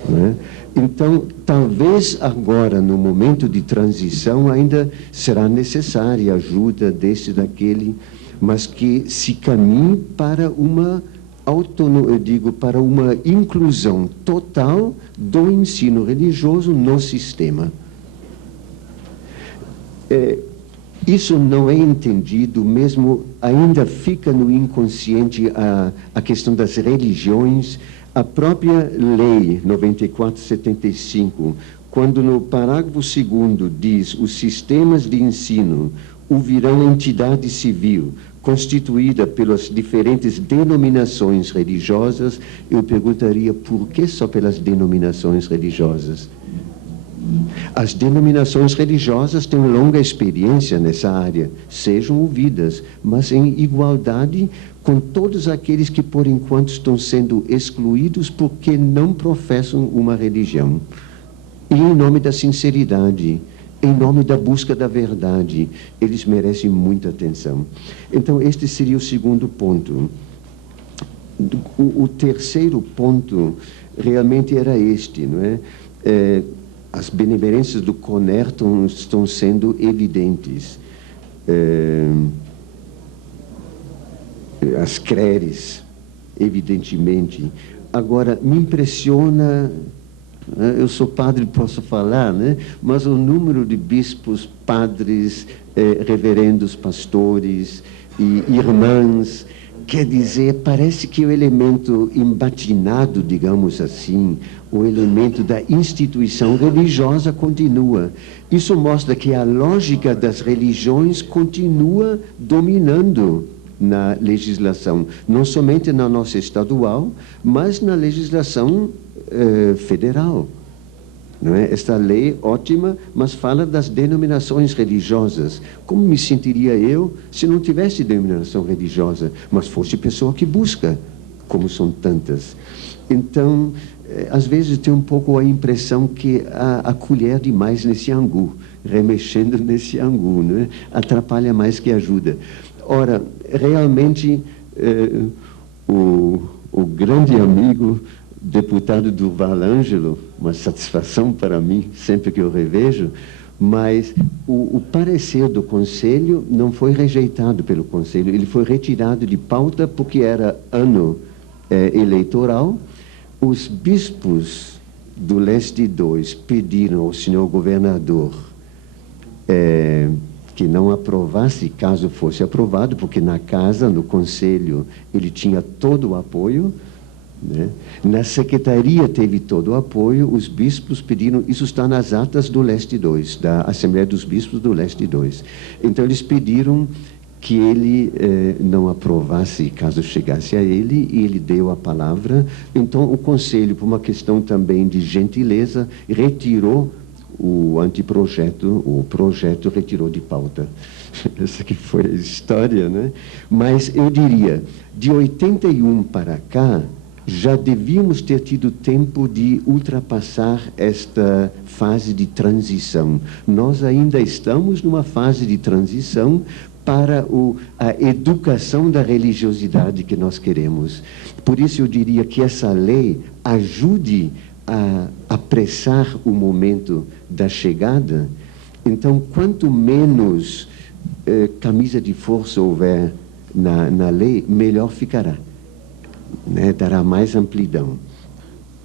Né? Então, talvez agora, no momento de transição, ainda será necessária a ajuda desse e daquele, mas que se caminhe para uma para uma inclusão total do ensino religioso no sistema. Isso não é entendido, mesmo ainda fica no inconsciente a questão das religiões. A própria lei 94/75, quando no parágrafo 2º diz os sistemas de ensino ouvirão entidade civil constituída pelas diferentes denominações religiosas, eu perguntaria por que só pelas denominações religiosas? As denominações religiosas têm longa experiência nessa área, sejam ouvidas, mas em igualdade com todos aqueles que por enquanto estão sendo excluídos porque não professam uma religião. E em nome da sinceridade, em nome da busca da verdade, eles merecem muita atenção. Então, este seria o segundo ponto. O terceiro ponto realmente era este, não é? As benemerências do CONER estão sendo evidentes. As CRERES, evidentemente. Agora, me impressiona Eu sou padre, posso falar, né? Mas o número de bispos, padres, reverendos, pastores e irmãs, quer dizer, parece que o elemento embatinado, digamos assim, o elemento da instituição religiosa continua. Isso mostra que a lógica das religiões continua dominando na legislação, não somente na nossa estadual, mas na legislação federal. Não é? Esta lei ótima, mas fala das denominações religiosas. Como me sentiria eu se não tivesse denominação religiosa, mas fosse pessoa que busca, como são tantas? Então, às vezes tem um pouco a impressão que a colher demais nesse angu, remexendo nesse angu, não é? Atrapalha mais que ajuda. Ora, realmente, o grande amigo deputado Durval Ângelo, uma satisfação para mim, sempre que eu revejo, mas o parecer do Conselho não foi rejeitado pelo Conselho, ele foi retirado de pauta porque era ano eleitoral. Os bispos do Leste 2 pediram ao senhor governador que não aprovasse, caso fosse aprovado, porque na casa, no Conselho, ele tinha todo o apoio, né? Na secretaria teve todo o apoio, os bispos pediram, isso está nas atas do Leste 2, da Assembleia dos Bispos do Leste 2. Então eles pediram que ele não aprovasse, caso chegasse a ele, e ele deu a palavra. Então o Conselho, por uma questão também de gentileza, retirou o anteprojeto, o projeto retirou de pauta. Essa que foi a história, né? Mas eu diria, de 81 para cá, já devíamos ter tido tempo de ultrapassar esta fase de transição. Nós ainda estamos numa fase de transição para a educação da religiosidade que nós queremos. Por isso eu diria que essa lei ajude a apressar o momento da chegada. Então, quanto menos camisa de força houver na lei, melhor ficará. Né, dará mais amplidão.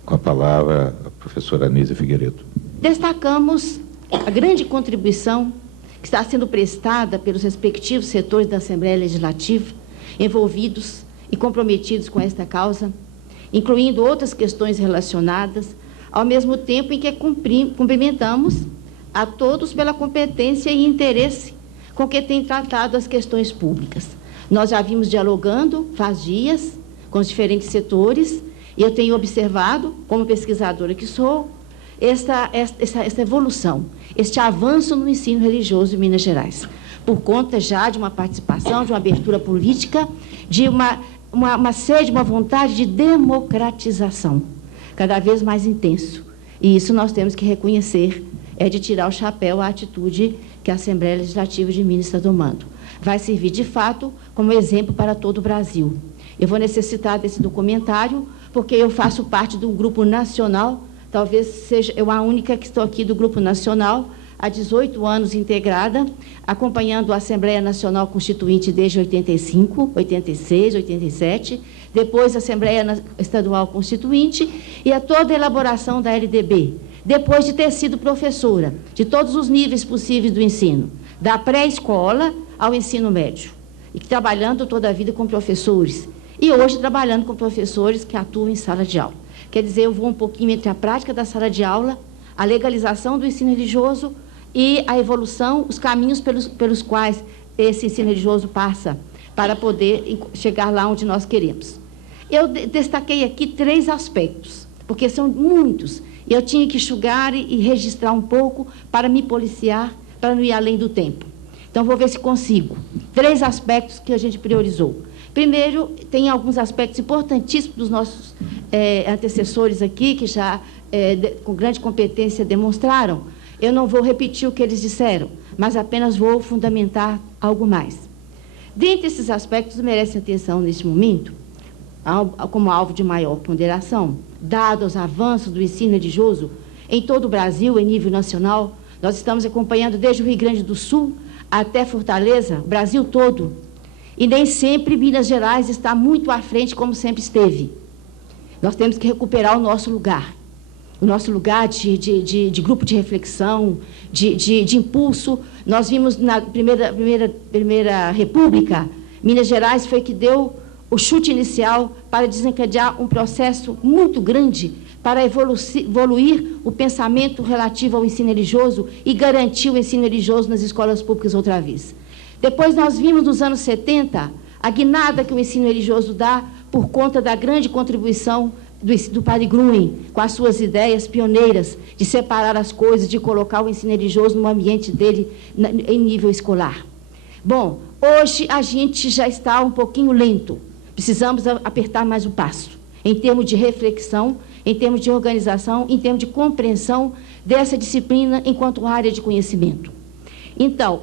Com a palavra, a professora Anísia Figueiredo. Destacamos a grande contribuição que está sendo prestada pelos respectivos setores da Assembleia Legislativa, envolvidos e comprometidos com esta causa, incluindo outras questões relacionadas, ao mesmo tempo em que cumprimentamos a todos pela competência e interesse com que têm tratado as questões públicas. Nós já vimos dialogando faz dias com os diferentes setores, e eu tenho observado, como pesquisadora que sou, esta evolução, este avanço no ensino religioso em Minas Gerais, por conta já de uma participação, de uma abertura política, de uma sede, uma vontade de democratização, cada vez mais intenso. E isso nós temos que reconhecer, é de tirar o chapéu à atitude que a Assembleia Legislativa de Minas está tomando. Vai servir, de fato, como exemplo para todo o Brasil. Eu vou necessitar desse documentário, porque eu faço parte de um grupo nacional, talvez seja eu a única que estou aqui do grupo nacional, há 18 anos integrada, acompanhando a Assembleia Nacional Constituinte desde 85, 86, 87, depois a Assembleia Estadual Constituinte e a toda a elaboração da LDB, depois de ter sido professora de todos os níveis possíveis do ensino, da pré-escola ao ensino médio, e trabalhando toda a vida com professores, e hoje trabalhando com professores que atuam em sala de aula. Quer dizer, eu vou um pouquinho entre a prática da sala de aula, a legalização do ensino religioso e a evolução, os caminhos pelos quais esse ensino religioso passa para poder chegar lá onde nós queremos. Eu destaquei aqui 3 aspectos, porque são muitos, e eu tinha que enxugar e registrar um pouco para me policiar, para não ir além do tempo. Então, vou ver se consigo. 3 aspectos que a gente priorizou. Primeiro, tem alguns aspectos importantíssimos dos nossos antecessores aqui, que já, com grande competência, demonstraram. Eu não vou repetir o que eles disseram, mas apenas vou fundamentar algo mais. Dentre esses aspectos, merece atenção neste momento, como alvo de maior ponderação, dados os avanços do ensino religioso em todo o Brasil, em nível nacional. Nós estamos acompanhando desde o Rio Grande do Sul até Fortaleza, o Brasil todo. E nem sempre Minas Gerais está muito à frente, como sempre esteve. Nós temos que recuperar o nosso lugar. o nosso lugar de grupo de reflexão, de impulso. Nós vimos na primeira República, Minas Gerais foi que deu o chute inicial para desencadear um processo muito grande para evoluir o pensamento relativo ao ensino religioso e garantir o ensino religioso nas escolas públicas outra vez. Depois nós vimos nos anos 70 a guinada que o ensino religioso dá por conta da grande contribuição do padre Gruen, com as suas ideias pioneiras de separar as coisas, de colocar o ensino religioso no ambiente dele em nível escolar. Bom, hoje a gente já está um pouquinho lento, precisamos apertar mais o passo, em termos de reflexão, em termos de organização, em termos de compreensão dessa disciplina enquanto área de conhecimento. Então,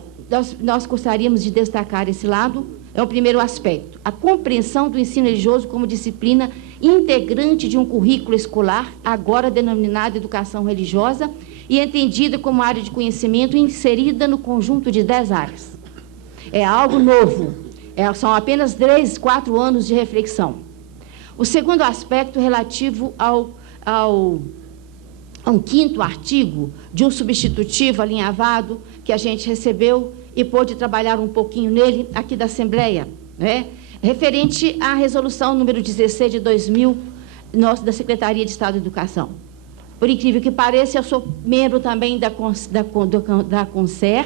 nós gostaríamos de destacar esse lado. É o primeiro aspecto, a compreensão do ensino religioso como disciplina integrante de um currículo escolar, agora denominado educação religiosa, e entendida como área de conhecimento inserida no conjunto de 10 áreas. É algo novo, são apenas 3, 4 anos de reflexão. O segundo aspecto relativo a um 5º artigo de um substitutivo alinhavado que a gente recebeu e pôde trabalhar um pouquinho nele aqui da Assembleia, né? Referente à resolução número 16 de 2000, da Secretaria de Estado de Educação. Por incrível que pareça, eu sou membro também da CONSER,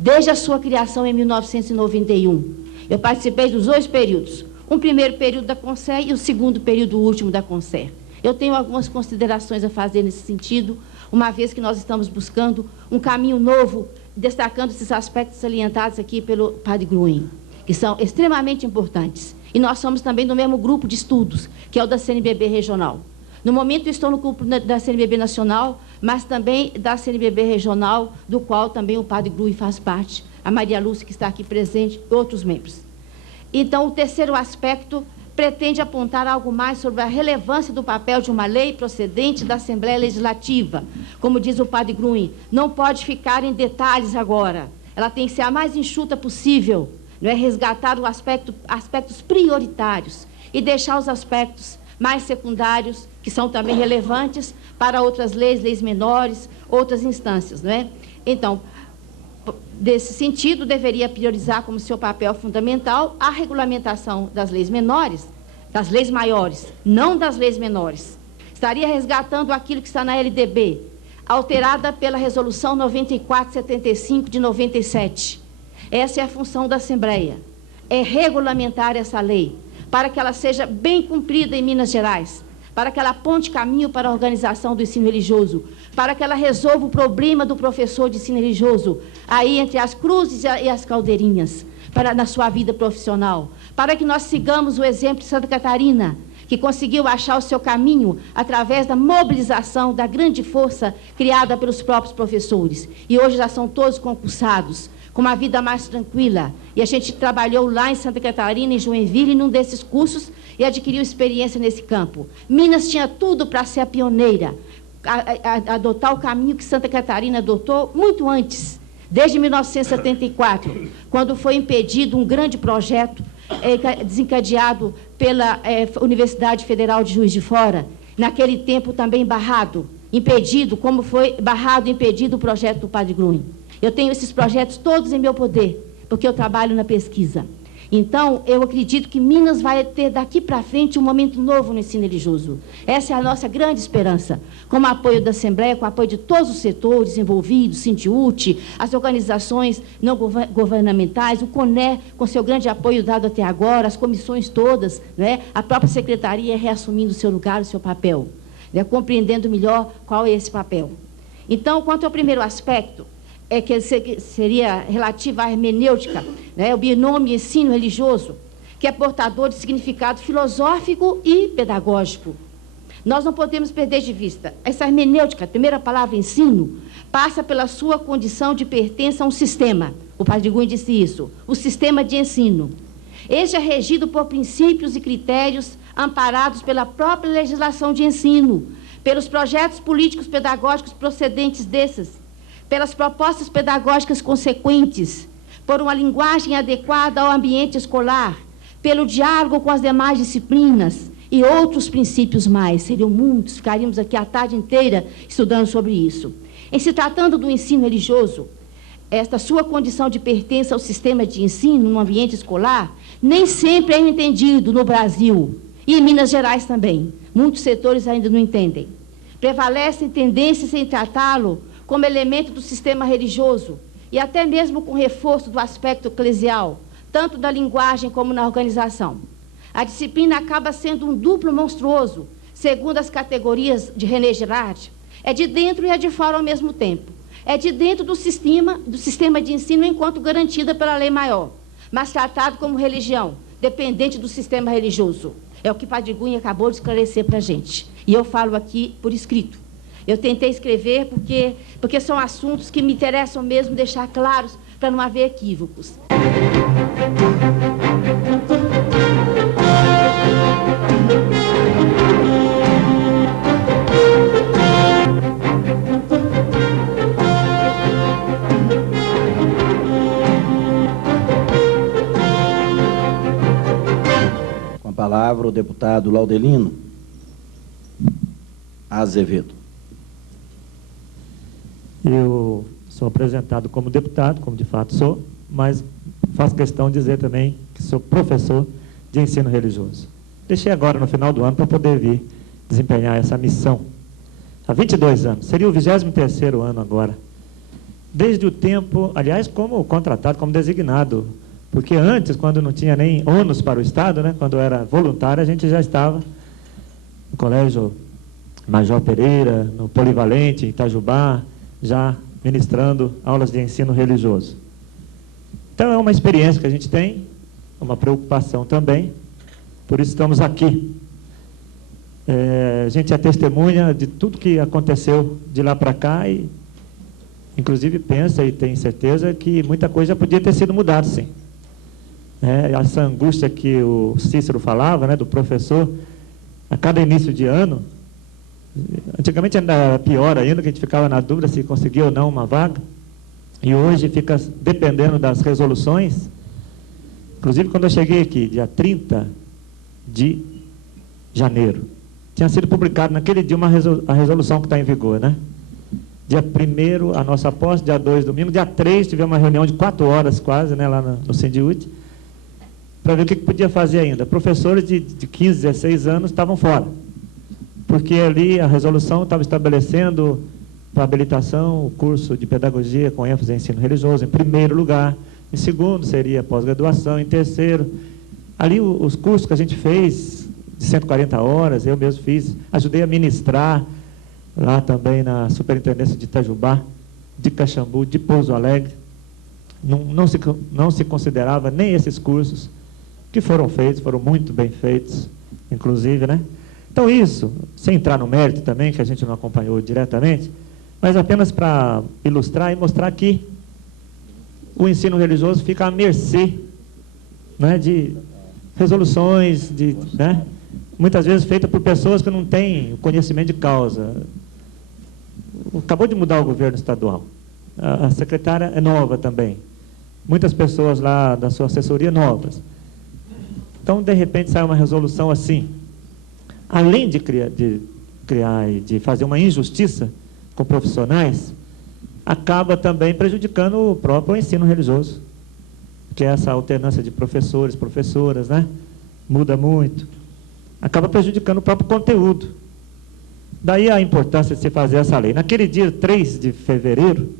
desde a sua criação em 1991. Eu participei dos 2 períodos, um primeiro período da CONSER e o segundo período último da CONSER. Eu tenho algumas considerações a fazer nesse sentido, uma vez que nós estamos buscando um caminho novo, destacando esses aspectos salientados aqui pelo padre Gruen, que são extremamente importantes. E nós somos também do mesmo grupo de estudos, que é o da CNBB regional. No momento estou no grupo da CNBB nacional, mas também da CNBB regional, do qual também o padre Gruen faz parte, a Maria Lúcia, que está aqui presente, e outros membros. Então, o terceiro aspecto pretende apontar algo mais sobre a relevância do papel de uma lei procedente da Assembleia Legislativa. Como diz o padre Gruen, não pode ficar em detalhes agora. Ela tem que ser a mais enxuta possível, não é? Resgatar aspectos prioritários e deixar os aspectos mais secundários, que são também relevantes para outras leis menores, outras instâncias, não é? Então, desse sentido, deveria priorizar como seu papel fundamental a regulamentação das leis menores, das leis maiores, não das leis menores. Estaria resgatando aquilo que está na LDB, alterada pela Resolução 9475 de 97. Essa é a função da Assembleia, é regulamentar essa lei, para que ela seja bem cumprida em Minas Gerais, para que ela aponte caminho para a organização do ensino religioso, para que ela resolva o problema do professor de ensino religioso, aí entre as cruzes e as caldeirinhas, na sua vida profissional, para que nós sigamos o exemplo de Santa Catarina, que conseguiu achar o seu caminho através da mobilização da grande força criada pelos próprios professores. E hoje já são todos concursados, com uma vida mais tranquila. E a gente trabalhou lá em Santa Catarina, em Joinville, num desses cursos, e adquiriu experiência nesse campo. Minas tinha tudo para ser a pioneira, adotar o caminho que Santa Catarina adotou muito antes, desde 1974, quando foi impedido um grande projeto desencadeado pela Universidade Federal de Juiz de Fora, naquele tempo também barrado, impedido, como foi barrado e impedido o projeto do padre Gruen. Eu tenho esses projetos todos em meu poder, porque eu trabalho na pesquisa. Então, eu acredito que Minas vai ter daqui para frente um momento novo no ensino religioso. Essa é a nossa grande esperança, com o apoio da Assembleia, com o apoio de todos os setores envolvidos, Sintiúte, as organizações não governamentais, o CONÉ, com seu grande apoio dado até agora, as comissões todas, né? A própria Secretaria reassumindo o seu lugar, o seu papel, né? Compreendendo melhor qual é esse papel. Então, quanto ao primeiro aspecto, que seria relativo à hermenêutica, né, o binômio ensino religioso, que é portador de significado filosófico e pedagógico. Nós não podemos perder de vista. Essa hermenêutica, a primeira palavra ensino, passa pela sua condição de pertença a um sistema. O padre Gruen disse isso, o sistema de ensino. Este é regido por princípios e critérios amparados pela própria legislação de ensino, pelos projetos políticos pedagógicos procedentes desses, pelas propostas pedagógicas consequentes, por uma linguagem adequada ao ambiente escolar, pelo diálogo com as demais disciplinas e outros princípios mais. Seriam muitos, ficaríamos aqui a tarde inteira estudando sobre isso. Em se tratando do ensino religioso, esta sua condição de pertença ao sistema de ensino no ambiente escolar nem sempre é entendido no Brasil e em Minas Gerais também. Muitos setores ainda não entendem. Prevalecem tendências em tratá-lo como elemento do sistema religioso e até mesmo com reforço do aspecto eclesial, tanto da linguagem como na organização. A disciplina acaba sendo um duplo monstruoso, segundo as categorias de René Girard. É de dentro e é de fora ao mesmo tempo. É de dentro do sistema de ensino enquanto garantida pela lei maior, mas tratado como religião, dependente do sistema religioso. É o que Padre Gruen acabou de esclarecer para a gente. E eu falo aqui por escrito. Eu tentei escrever porque são assuntos que me interessam mesmo deixar claros para não haver equívocos. Com a palavra o deputado Laudelino Azevedo. Eu sou apresentado como deputado, como de fato sou, mas faço questão de dizer também que sou professor de ensino religioso. Deixei agora no final do ano para poder vir desempenhar essa missão. Há 22 anos, seria o 23º ano agora. Desde o tempo, aliás, como contratado, como designado, porque antes, quando não tinha nem ônus para o Estado, né, quando era voluntário, a gente já estava no Colégio Major Pereira, no Polivalente, em Itajubá, já ministrando aulas de ensino religioso. Então é uma experiência que a gente tem, uma preocupação também, por isso estamos aqui. A gente é testemunha de tudo que aconteceu de lá para cá e, inclusive, pensa e tem certeza que muita coisa podia ter sido mudada, sim. Essa angústia que o Cícero falava, né, do professor, a cada início de ano, antigamente era pior ainda, que a gente ficava na dúvida se conseguia ou não uma vaga, e hoje fica dependendo das resoluções. Inclusive, quando eu cheguei aqui, dia 30 de janeiro, tinha sido publicado naquele dia a resolução que está em vigor, né? Dia 1º, a nossa posse, dia 2, domingo, dia 3, tivemos uma reunião de 4 horas quase, né, lá no Sindiúte, para ver o que podia fazer ainda. Professores de 15, 16 anos estavam fora, porque ali a resolução estava estabelecendo para habilitação o curso de pedagogia com ênfase em ensino religioso, em primeiro lugar, em segundo seria pós-graduação, em terceiro. Ali os cursos que a gente fez, de 140 horas, eu mesmo fiz, ajudei a ministrar, lá também na Superintendência de Itajubá, de Caxambu, de Pouso Alegre. Não se considerava nem esses cursos que foram feitos, foram muito bem feitos, inclusive, né? Então isso, sem entrar no mérito também, que a gente não acompanhou diretamente, mas apenas para ilustrar e mostrar que o ensino religioso fica à mercê, né, de resoluções, né, muitas vezes feitas por pessoas que não têm o conhecimento de causa. Acabou de mudar o governo estadual. A secretária é nova também. Muitas pessoas lá da sua assessoria novas. Então, de repente, sai uma resolução assim. Além de criar e de fazer uma injustiça com profissionais, acaba também prejudicando o próprio ensino religioso. Porque essa alternância de professores, professoras, né, muda muito. Acaba prejudicando o próprio conteúdo. Daí a importância de se fazer essa lei. Naquele dia, 3 de fevereiro,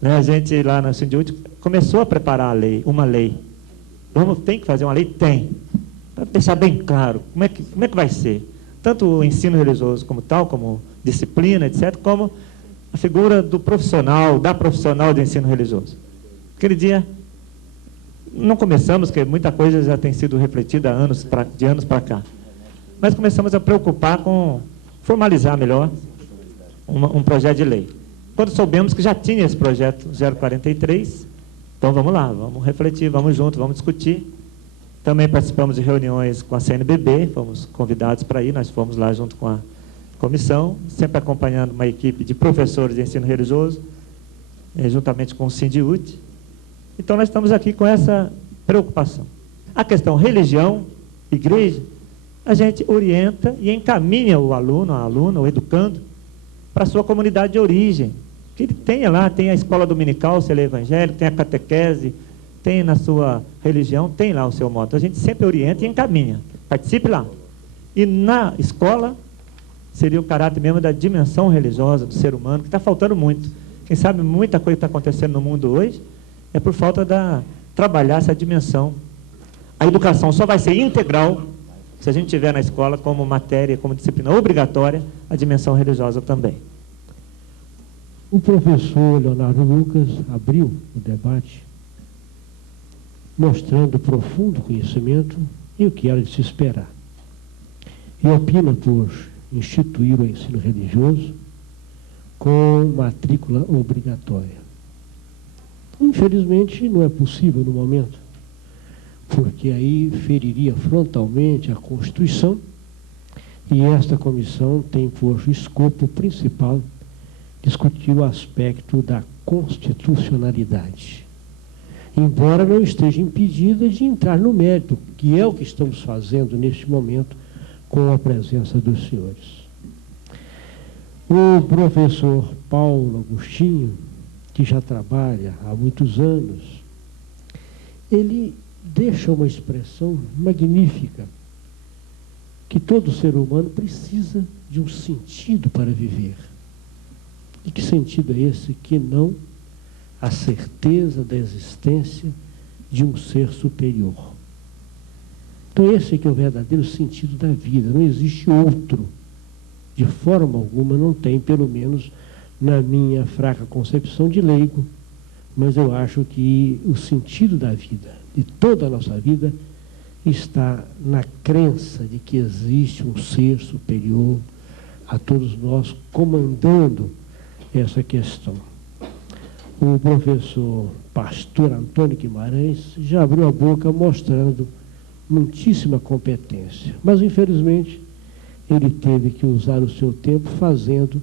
né, a gente lá na Sindiúte começou a preparar a lei, uma lei. Tem que fazer uma lei? Tem. Para deixar bem claro como é que vai ser. Tanto o ensino religioso como tal, como disciplina, etc., como a figura do profissional, da profissional de ensino religioso. Aquele dia, não começamos, porque muita coisa já tem sido refletida de anos para cá. Mas começamos a preocupar com formalizar melhor um projeto de lei. Quando soubemos que já tinha esse projeto 043, então vamos lá, vamos refletir, vamos juntos, vamos discutir. Também participamos de reuniões com a CNBB, fomos convidados para ir, nós fomos lá junto com a comissão, sempre acompanhando uma equipe de professores de ensino religioso, juntamente com o Sindiúte. Então nós estamos aqui com essa preocupação. A questão religião, igreja, a gente orienta e encaminha o aluno, a aluna, o educando, para a sua comunidade de origem. Que ele tenha lá, tem a escola dominical, se ele é evangélico, tem a catequese, tem na sua religião, tem lá o seu modo. A gente sempre orienta e encaminha. Participe lá. E na escola, seria o caráter mesmo da dimensão religiosa do ser humano, que está faltando muito. Quem sabe muita coisa que está acontecendo no mundo hoje é por falta de trabalhar essa dimensão. A educação só vai ser integral se a gente tiver na escola como matéria, como disciplina obrigatória, a dimensão religiosa também. O professor Leonardo Lucas abriu o debate mostrando profundo conhecimento e o que era de se esperar. E opina por instituir o ensino religioso com matrícula obrigatória. Infelizmente, não é possível no momento, porque aí feriria frontalmente a Constituição, e esta comissão tem por escopo principal discutir o aspecto da constitucionalidade, embora não esteja impedida de entrar no mérito, que é o que estamos fazendo neste momento com a presença dos senhores. O professor Paulo Agostinho, que já trabalha há muitos anos, ele deixa uma expressão magnífica, que todo ser humano precisa de um sentido para viver. E que sentido é esse que não a certeza da existência de um ser superior? Então esse é que é o verdadeiro sentido da vida, não existe outro. De forma alguma não tem, pelo menos na minha fraca concepção de leigo, mas eu acho que o sentido da vida, de toda a nossa vida, está na crença de que existe um ser superior a todos nós, comandando essa questão. O professor pastor Antônio Guimarães já abriu a boca mostrando muitíssima competência, mas infelizmente ele teve que usar o seu tempo fazendo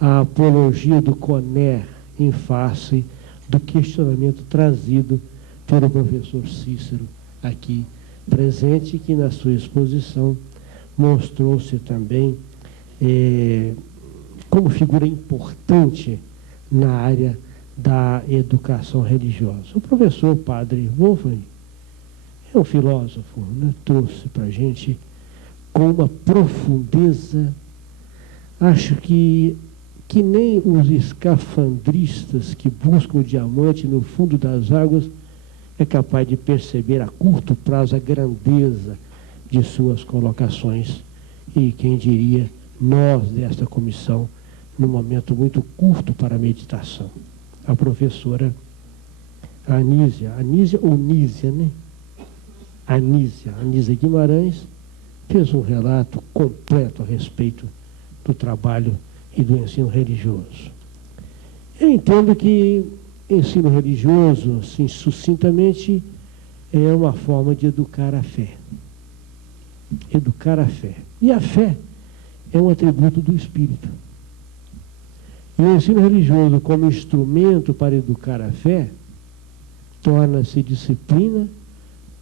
a apologia do CONER em face do questionamento trazido pelo professor Cícero aqui presente, que na sua exposição mostrou-se também como figura importante na área da educação religiosa. O professor padre Wolfgang é um filósofo, né? Trouxe para a gente com uma profundeza, acho que nem os escafandristas que buscam o diamante no fundo das águas é capaz de perceber a curto prazo a grandeza de suas colocações. E quem diria, nós desta comissão, num momento muito curto para a meditação. A professora Anísia ou Nísia, né? Anísia Guimarães, fez um relato completo a respeito do trabalho e do ensino religioso. Eu entendo que ensino religioso, assim, sucintamente, é uma forma de educar a fé. Educar a fé. E a fé é um atributo do Espírito. E o ensino religioso, como instrumento para educar a fé, torna-se disciplina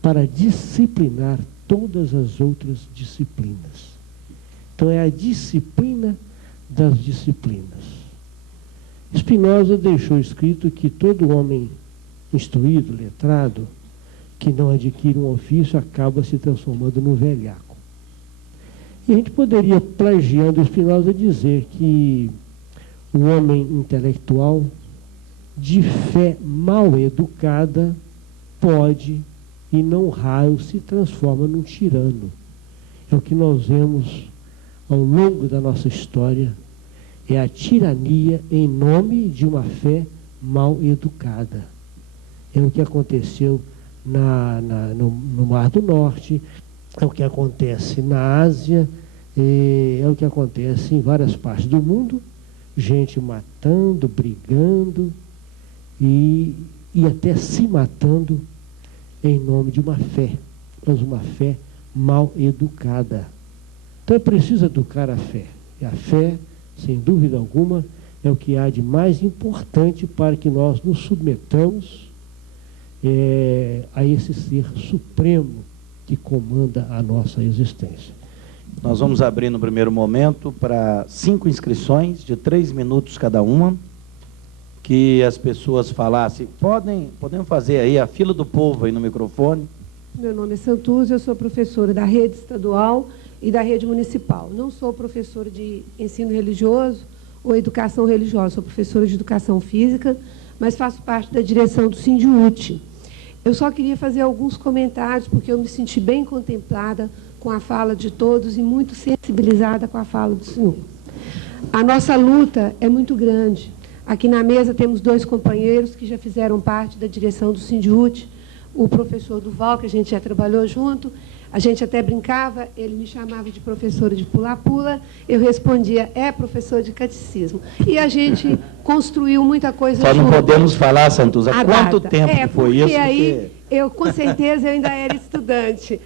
para disciplinar todas as outras disciplinas. Então é a disciplina das disciplinas. Spinoza deixou escrito que todo homem instruído, letrado, que não adquire um ofício, acaba se transformando no velhaco. E a gente poderia, plagiando Spinoza, dizer que o homem intelectual, de fé mal educada, pode, e não raro, se transforma num tirano. É o que nós vemos ao longo da nossa história, é a tirania em nome de uma fé mal educada. É o que aconteceu no Mar do Norte, é o que acontece na Ásia, é o que acontece em várias partes do mundo, gente matando, brigando e até se matando em nome de uma fé, mas uma fé mal educada. Então é preciso educar a fé. E a fé, sem dúvida alguma, é o que há de mais importante para que nós nos submetamos a esse ser supremo que comanda a nossa existência. Nós vamos abrir no primeiro momento para 5 inscrições, de 3 minutos cada uma, que as pessoas falassem. Podemos fazer aí a fila do povo aí no microfone. Meu nome é Santuzzi, eu sou professora da rede estadual e da rede municipal. Não sou professora de ensino religioso ou educação religiosa, sou professora de educação física, mas faço parte da direção do Sindiúti. Eu só queria fazer alguns comentários, porque eu me senti bem contemplada com a fala de todos e muito sensibilizada com a fala do senhor. A nossa luta é muito grande. Aqui na mesa temos 2 companheiros que já fizeram parte da direção do Sindiúti, o professor Duval, que a gente já trabalhou junto, a gente até brincava, ele me chamava de professora de pula-pula, eu respondia, professor de catecismo. E a gente construiu muita coisa junto. Só não podemos falar, Santuzzi, há quanto data. tempo que foi isso? Aí, eu, com certeza, eu ainda era estudante.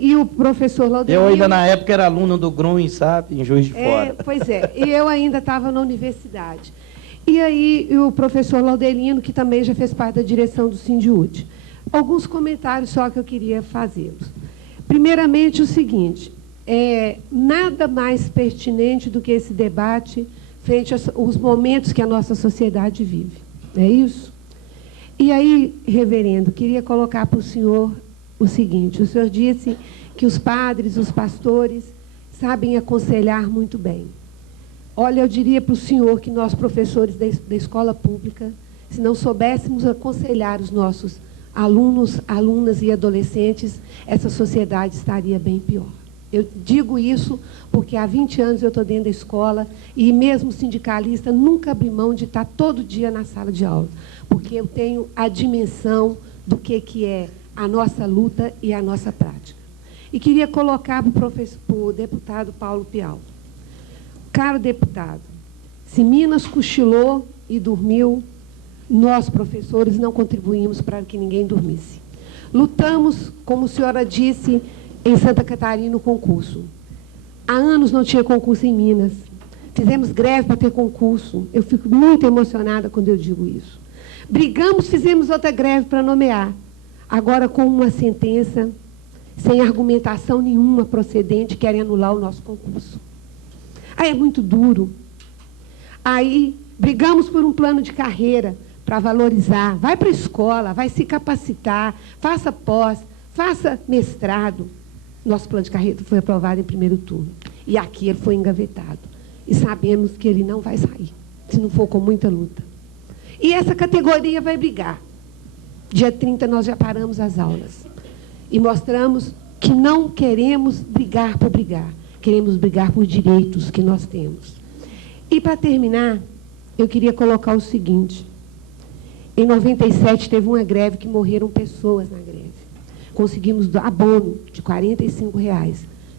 E o professor Laudelino... Eu ainda, na época, era aluno do Grun, sabe, em Juiz de Fora. Pois é, e eu ainda estava na universidade. E aí, o professor Laudelino, que também já fez parte da direção do Sindiúti. Alguns comentários só que eu queria fazê-los. Primeiramente, o seguinte, nada mais pertinente do que esse debate frente aos momentos que a nossa sociedade vive. É isso? E aí, reverendo, queria colocar para o senhor o seguinte, o senhor disse que os padres, os pastores, sabem aconselhar muito bem. Olha, eu diria para o senhor que nós, professores da escola pública, se não soubéssemos aconselhar os nossos alunos, alunas e adolescentes, essa sociedade estaria bem pior. Eu digo isso porque há 20 anos eu estou dentro da escola e mesmo sindicalista nunca abri mão de estar todo dia na sala de aula, porque eu tenho a dimensão do que é a nossa luta e a nossa prática. E queria colocar para o deputado Paulo Pial. Caro deputado, se Minas cochilou e dormiu, nós, professores, não contribuímos para que ninguém dormisse. Lutamos, como a senhora disse, em Santa Catarina, no concurso. Há anos não tinha concurso em Minas. Fizemos greve para ter concurso. Eu fico muito emocionada quando eu digo isso. Brigamos, fizemos outra greve para nomear. Agora, com uma sentença, sem argumentação nenhuma procedente, querem anular o nosso concurso. Aí é muito duro. Aí, brigamos por um plano de carreira, para valorizar, vai para a escola, vai se capacitar, faça pós, faça mestrado. Nosso plano de carreira foi aprovado em primeiro turno. E aqui ele foi engavetado. E sabemos que ele não vai sair, se não for com muita luta. E essa categoria vai brigar. Dia 30 nós já paramos as aulas. E mostramos que não queremos brigar por brigar. Queremos brigar por direitos que nós temos. E para terminar, eu queria colocar o seguinte. Em 97, teve uma greve que morreram pessoas na greve. Conseguimos abono de R$45.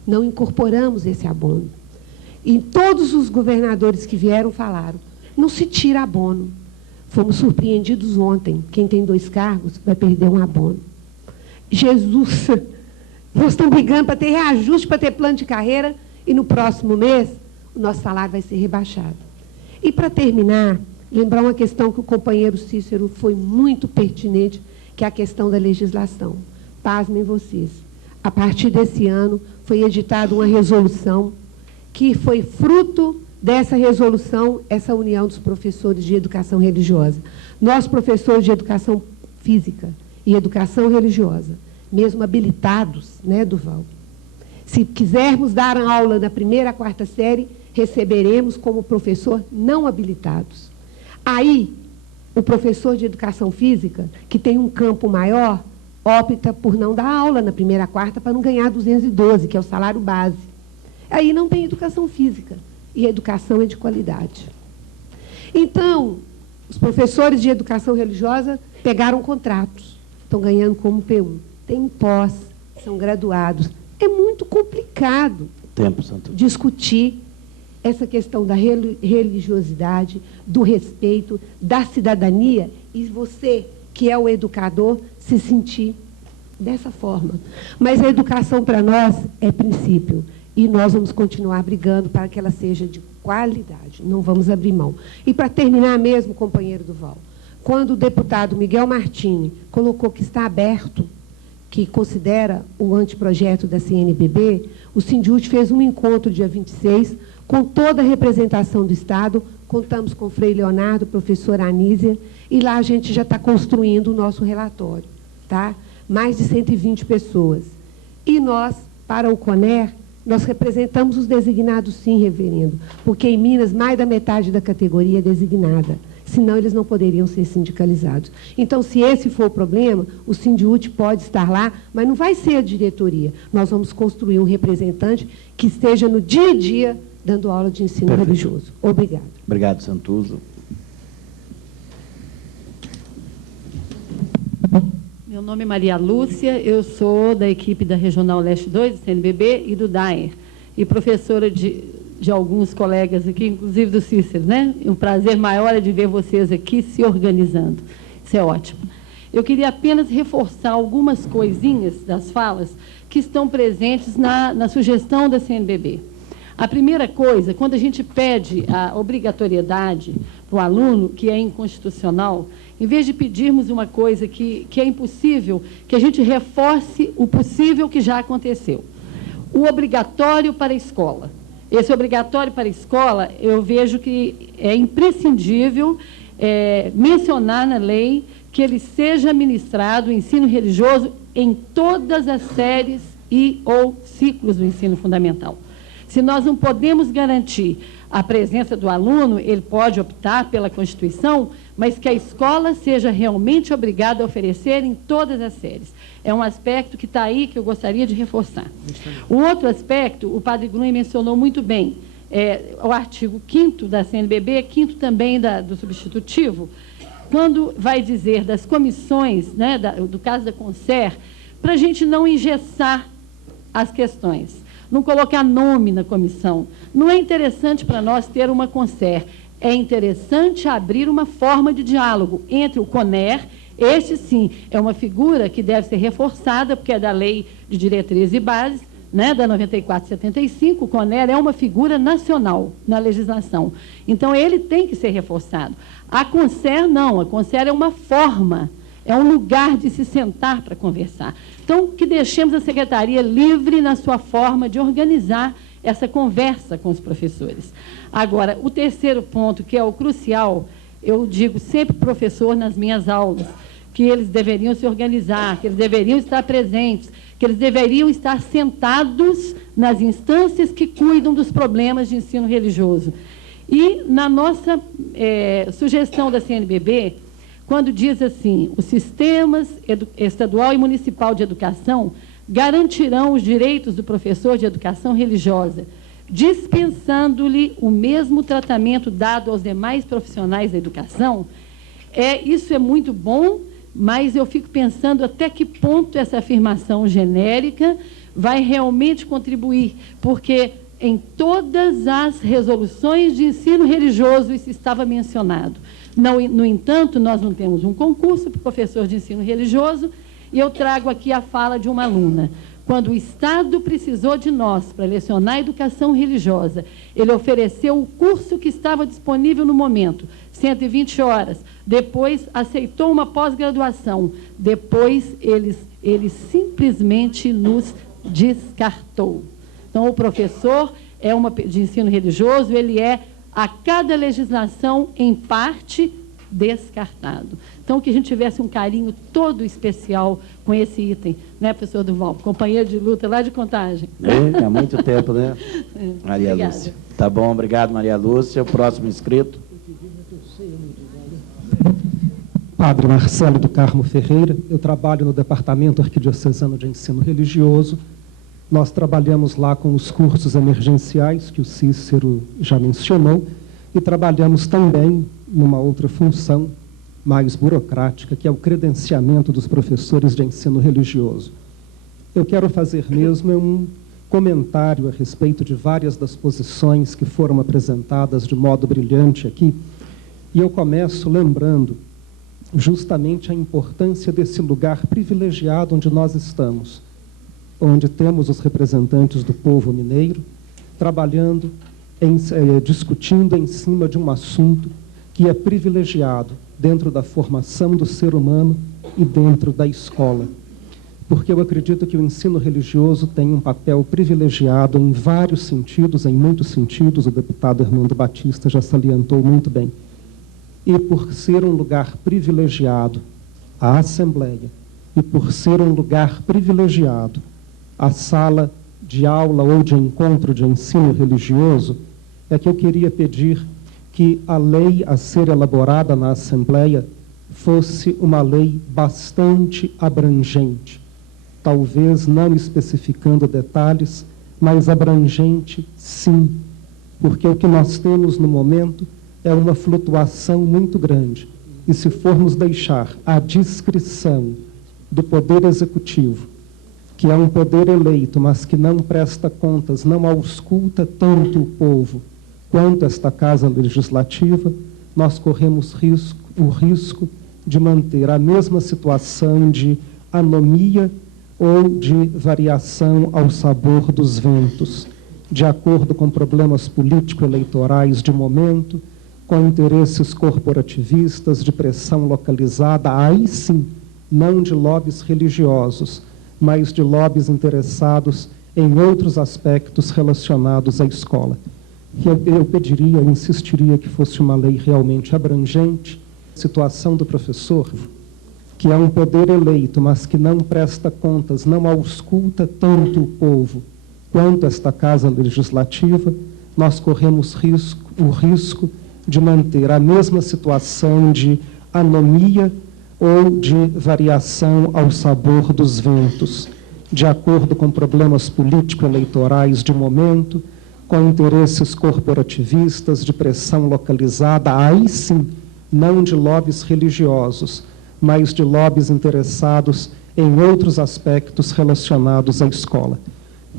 Não incorporamos esse abono. E todos os governadores que vieram falaram, não se tira abono. Fomos surpreendidos ontem. Quem tem 2 cargos vai perder um abono. Jesus, nós estamos brigando para ter reajuste, para ter plano de carreira, e no próximo mês o nosso salário vai ser rebaixado. E para terminar, lembrar uma questão que o companheiro Cícero foi muito pertinente, que é a questão da legislação. Pasmem vocês. A partir desse ano, foi editada uma resolução que foi fruto dessa resolução, essa união dos professores de educação religiosa. Nós, professores de educação física e educação religiosa, mesmo habilitados, né, Duval? Se quisermos dar aula da 1ª à 4ª série, receberemos como professor não habilitados. Aí, o professor de educação física, que tem um campo maior, opta por não dar aula na 1ª à 4ª para não ganhar 212, que é o salário base. Aí não tem educação física, e a educação é de qualidade. Então, os professores de educação religiosa pegaram contratos, estão ganhando como P1. Tem pós, são graduados. É muito complicado discutir essa questão da religiosidade, do respeito, da cidadania, e você, que é o educador, se sentir dessa forma. Mas a educação, para nós, é princípio, e nós vamos continuar brigando para que ela seja de qualidade, não vamos abrir mão. E para terminar mesmo, companheiro Duval, quando o deputado Miguel Martini colocou que está aberto, que considera o anteprojeto da CNBB, o Sindiúte fez um encontro dia 26, com toda a representação do Estado, contamos com o Frei Leonardo, professora Anísia, e lá a gente já está construindo o nosso relatório, tá? Mais de 120 pessoas. E nós, para o CONER, nós representamos os designados, sim, reverendo, porque em Minas mais da metade da categoria é designada, senão eles não poderiam ser sindicalizados. Então, se esse for o problema, o Sindiúte pode estar lá, mas não vai ser a diretoria. Nós vamos construir um representante que esteja no dia a dia dando aula de ensino religioso. Obrigada. Obrigado, Santuzo. Meu nome é Maria Lúcia, eu sou da equipe da Regional Leste 2, do CNBB, e do DAER, e professora de alguns colegas aqui, inclusive do Cícero, né? Um prazer maior é de ver vocês aqui se organizando. Isso é ótimo. Eu queria apenas reforçar algumas coisinhas das falas que estão presentes na sugestão da CNBB. A primeira coisa, quando a gente pede a obrigatoriedade para o aluno, que é inconstitucional, em vez de pedirmos uma coisa que é impossível, que a gente reforce o possível que já aconteceu. O obrigatório para a escola. Esse obrigatório para a escola, eu vejo que é imprescindível mencionar na lei que ele seja ministrado, o ensino religioso, em todas as séries e ou ciclos do ensino fundamental. Se nós não podemos garantir a presença do aluno, ele pode optar pela Constituição, mas que a escola seja realmente obrigada a oferecer em todas as séries. É um aspecto que está aí, que eu gostaria de reforçar. Um outro aspecto, o padre Gruen mencionou muito bem, o artigo 5º da CNBB, 5º também do substitutivo, quando vai dizer das comissões, né, do caso da Concer, para a gente não engessar as questões, não colocar nome na comissão. Não é interessante para nós ter uma Concer, é interessante abrir uma forma de diálogo entre o CONER, este sim é uma figura que deve ser reforçada, porque é da Lei de Diretrizes e Bases, né, da 94/75, o CONER é uma figura nacional na legislação. Então, ele tem que ser reforçado. A Concer não, a Concer é uma forma, é um lugar de se sentar para conversar. Então, que deixemos a Secretaria livre na sua forma de organizar essa conversa com os professores. Agora, o terceiro ponto, que é o crucial, eu digo sempre professor nas minhas aulas, que eles deveriam se organizar, que eles deveriam estar presentes, que eles deveriam estar sentados nas instâncias que cuidam dos problemas de ensino religioso. E na nossa sugestão da CNBB, quando diz assim, os sistemas estadual e municipal de educação garantirão os direitos do professor de educação religiosa, dispensando-lhe o mesmo tratamento dado aos demais profissionais da educação, isso é muito bom, mas eu fico pensando até que ponto essa afirmação genérica vai realmente contribuir, porque em todas as resoluções de ensino religioso isso estava mencionado. No entanto, nós não temos um concurso para professor de ensino religioso, e eu trago aqui a fala de uma aluna. Quando o Estado precisou de nós para lecionar educação religiosa, ele ofereceu o curso que estava disponível no momento, 120 horas. Depois, aceitou uma pós-graduação. Depois, ele simplesmente nos descartou. Então, o professor de ensino religioso, ele é, a cada legislação, em parte, descartado. Então, que a gente tivesse um carinho todo especial com esse item, né, professor Duval? Companheiro de luta lá de Contagem. Há muito tempo, né? Maria Obrigada. Lúcia. Tá bom, obrigado, Maria Lúcia. O próximo inscrito. Padre Marcelo do Carmo Ferreira, eu trabalho no Departamento Arquidiocesano de Ensino Religioso. Nós trabalhamos lá com os cursos emergenciais, que o Cícero já mencionou, e trabalhamos também numa outra função mais burocrática, que é o credenciamento dos professores de ensino religioso. Eu quero fazer mesmo um comentário a respeito de várias das posições que foram apresentadas de modo brilhante aqui, e eu começo lembrando justamente a importância desse lugar privilegiado onde nós estamos, onde temos os representantes do povo mineiro trabalhando, discutindo em cima de um assunto que é privilegiado dentro da formação do ser humano e dentro da escola. porque eu acredito que o ensino religioso tem um papel privilegiado em vários sentidos, em muitos sentidos, o deputado Hernando Batista já salientou muito bem. E por ser um lugar privilegiado, a Assembleia, e por ser um lugar privilegiado, a sala de aula ou de encontro de ensino religioso, é que eu queria pedir que a lei a ser elaborada na Assembleia fosse uma lei bastante abrangente, talvez não especificando detalhes, mas abrangente sim, porque o que nós temos no momento é uma flutuação muito grande. E se formos deixar à discrição do Poder Executivo, que é um poder eleito, mas que não presta contas, não ausculta tanto o povo quanto esta Casa Legislativa, nós corremos o risco de manter a mesma situação de anomia ou de variação ao sabor dos ventos, de acordo com problemas político-eleitorais de momento, com interesses corporativistas, de pressão localizada, aí sim, não de lobbies religiosos, mas de lobbies interessados em outros aspectos relacionados à escola. Eu pediria, eu insistiria que fosse uma lei realmente abrangente, situação do professor, que é um poder eleito, mas que não presta contas, não ausculta tanto o povo quanto esta Casa Legislativa, nós corremos o risco de manter a mesma situação de anomia ou de variação ao sabor dos ventos, de acordo com problemas político-eleitorais de momento, com interesses corporativistas, de pressão localizada, aí sim, não de lobbies religiosos, mas de lobbies interessados em outros aspectos relacionados à escola.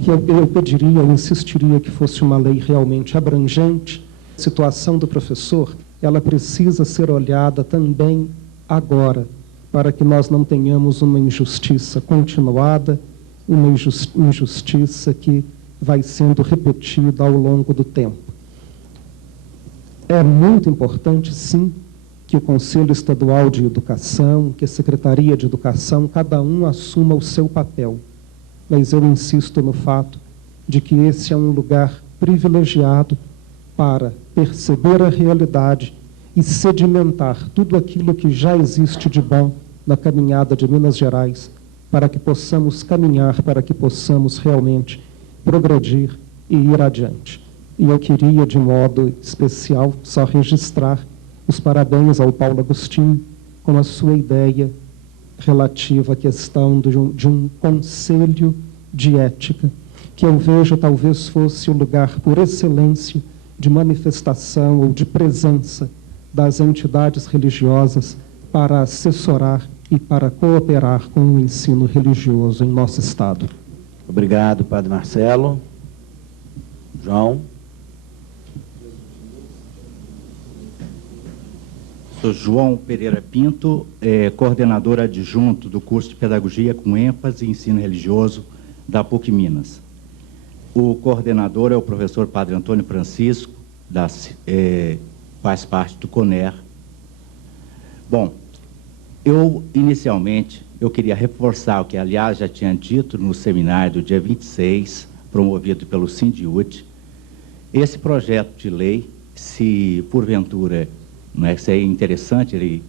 Eu pediria, eu insistiria que fosse uma lei realmente abrangente. A situação do professor, ela precisa ser olhada também agora, para que nós não tenhamos uma injustiça continuada, uma injustiça que vai sendo repetida ao longo do tempo. É muito importante, sim, que o Conselho Estadual de Educação, que a Secretaria de Educação, cada um assuma o seu papel. Mas eu insisto no fato de que esse é um lugar privilegiado para perceber a realidade e sedimentar tudo aquilo que já existe de bom na caminhada de Minas Gerais, para que possamos caminhar, para que possamos realmente progredir e ir adiante. E eu queria, de modo especial, só registrar os parabéns ao Paulo Agostinho com a sua ideia relativa à questão de um conselho de ética, que eu vejo talvez fosse o lugar por excelência de manifestação ou de presença das entidades religiosas para assessorar e para cooperar com o ensino religioso em nosso Estado. Obrigado, Padre Marcelo. João. Sou João Pereira Pinto, coordenador adjunto do curso de Pedagogia com ênfase em ensino religioso da PUC Minas. O coordenador é o professor Padre Antônio Francisco, faz parte do CONER. Bom, inicialmente, eu queria reforçar o que, aliás, já tinha dito no seminário do dia 26, promovido pelo Sindiúte. Esse projeto de lei, se porventura seria interessante ele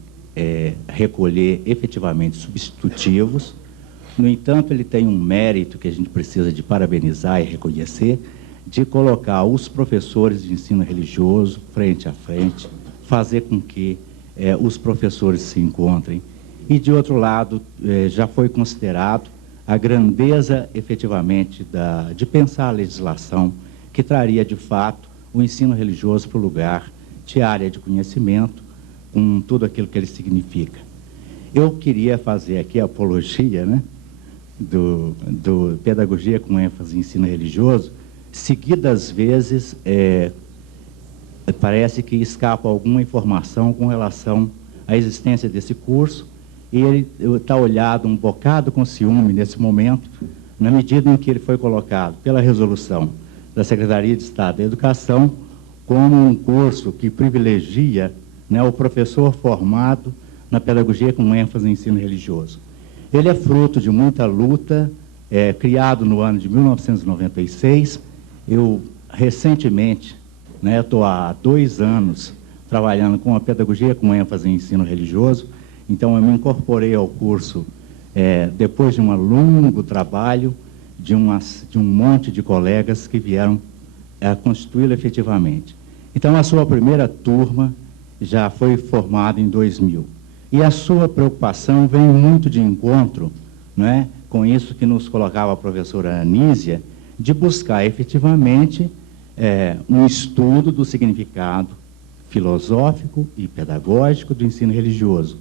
recolher efetivamente substitutivos. No entanto, ele tem um mérito que a gente precisa de parabenizar e reconhecer, de colocar os professores de ensino religioso frente a frente, fazer com que os professores se encontrem. E, de outro lado, já foi considerado a grandeza, efetivamente, de pensar a legislação que traria, de fato, o ensino religioso para o lugar de área de conhecimento, com tudo aquilo que ele significa. Eu queria fazer aqui a apologia, do Pedagogia com ênfase em ensino religioso. Seguidas vezes, parece que escapa alguma informação com relação à existência desse curso, e ele está olhado um bocado com ciúme nesse momento, na medida em que ele foi colocado pela resolução da Secretaria de Estado da Educação como um curso que privilegia o professor formado na pedagogia com ênfase em ensino religioso. Ele é fruto de muita luta, criado no ano de 1996. Eu, recentemente, estou há 2 anos trabalhando com a pedagogia com ênfase em ensino religioso, então eu me incorporei ao curso depois de um longo trabalho de um monte de colegas que vieram constituí-lo efetivamente. Então, a sua primeira turma já foi formada em 2000. E a sua preocupação vem muito de encontro, com isso que nos colocava a professora Anísia, de buscar efetivamente um estudo do significado filosófico e pedagógico do ensino religioso.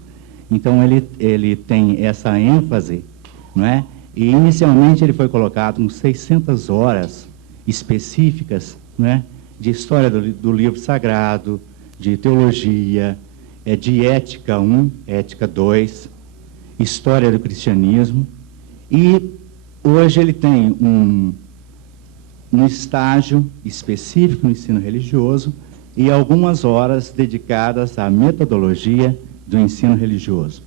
Então, ele tem essa ênfase, e inicialmente ele foi colocado com 600 horas específicas, de história do livro sagrado, de teologia, de ética 1, ética 2, história do cristianismo, e hoje ele tem um estágio específico no ensino religioso e algumas horas dedicadas à metodologia do ensino religioso.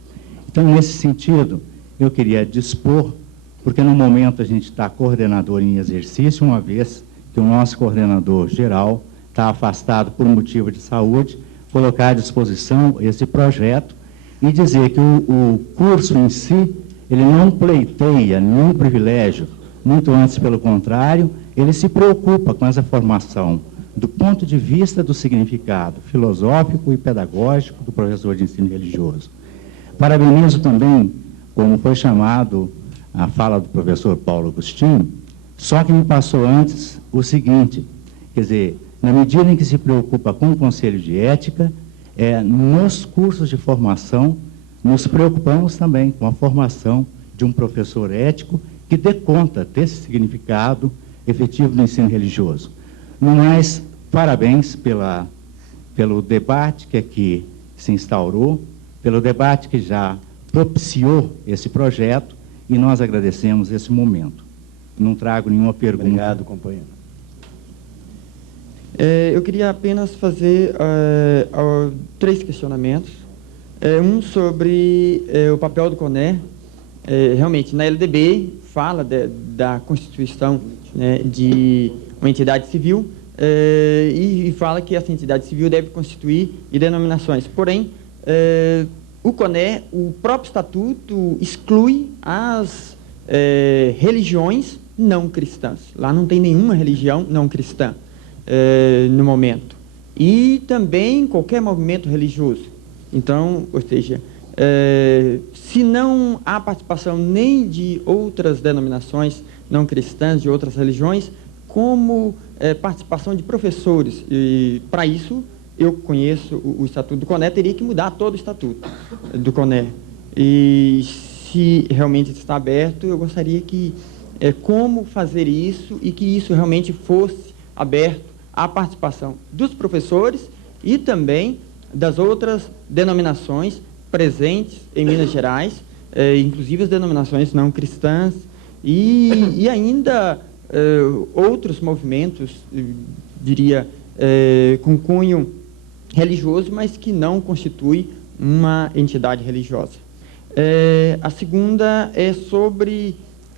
Então, nesse sentido, eu queria dispor, porque no momento a gente está coordenador em exercício, uma vez que o nosso coordenador geral está afastado por motivo de saúde, colocar à disposição esse projeto e dizer que o curso em si, ele não pleiteia nenhum privilégio, muito antes, pelo contrário, ele se preocupa com essa formação do ponto de vista do significado filosófico e pedagógico do professor de ensino religioso. Parabenizo também, como foi chamado a fala do professor Paulo Agostinho, só que me passou antes o seguinte, quer dizer, na medida em que se preocupa com o Conselho de Ética, nos cursos de formação, nos preocupamos também com a formação de um professor ético que dê conta desse significado efetivo do ensino religioso. No mais, parabéns pelo debate que aqui se instaurou, pelo debate que já propiciou esse projeto, e nós agradecemos esse momento. Não trago nenhuma pergunta. Obrigado, companheiro. Eu queria apenas fazer 3 questionamentos. Um sobre o papel do CONER. Realmente, na LDB, fala da constituição de uma entidade civil e fala que essa entidade civil deve constituir denominações. Porém, o CONER, o próprio estatuto, exclui as religiões não cristãs. Lá não tem nenhuma religião não cristã no momento. E também qualquer movimento religioso. Então, ou seja, se não há participação nem de outras denominações não cristãs, de outras religiões, como participação de professores. E, para isso, eu conheço o Estatuto do CONER, teria que mudar todo o Estatuto do CONER. E, se realmente está aberto, eu gostaria que como fazer isso e que isso realmente fosse aberto à participação dos professores e também das outras denominações presentes em Minas Gerais, inclusive as denominações não cristãs e ainda outros movimentos, diria, com cunho religioso, mas que não constitui uma entidade religiosa. A segunda é sobre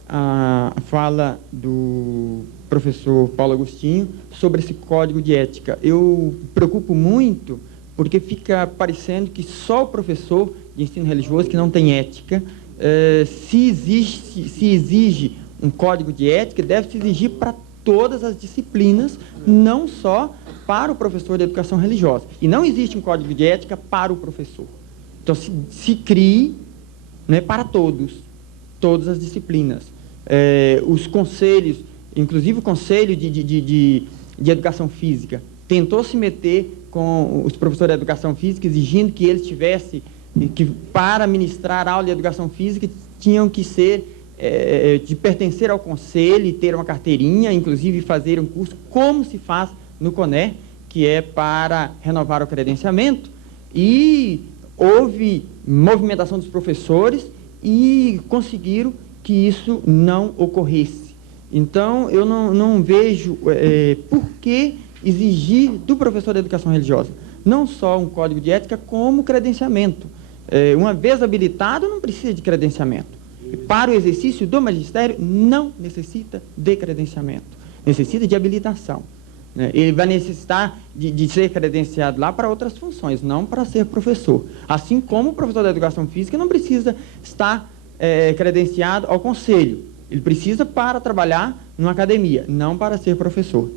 a fala do professor Paulo Agostinho sobre esse código de ética. Eu me preocupo muito porque fica parecendo que só o professor de ensino religioso que não tem ética, se exige um código de ética, deve se exigir para todas as disciplinas, não só para o professor de educação religiosa. E não existe um código de ética para o professor. Então, se crie para todas as disciplinas. Os conselhos, inclusive o Conselho de Educação Física, tentou se meter com os professores de Educação Física, exigindo que eles tivessem, que para ministrar aula de Educação Física, tinham que ser, de pertencer ao Conselho e ter uma carteirinha, inclusive fazer um curso, como se faz no CONER, que é para renovar o credenciamento, e houve movimentação dos professores e conseguiram que isso não ocorresse. Então, eu não vejo por que exigir do professor de educação religiosa não só um código de ética, como credenciamento. Uma vez habilitado, não precisa de credenciamento. para o exercício do magistério, não necessita de credenciamento, necessita de habilitação. Ele vai necessitar de ser credenciado lá para outras funções, não para ser professor. Assim como o professor da educação física não precisa estar credenciado ao conselho. Ele precisa para trabalhar numa academia, não para ser professor.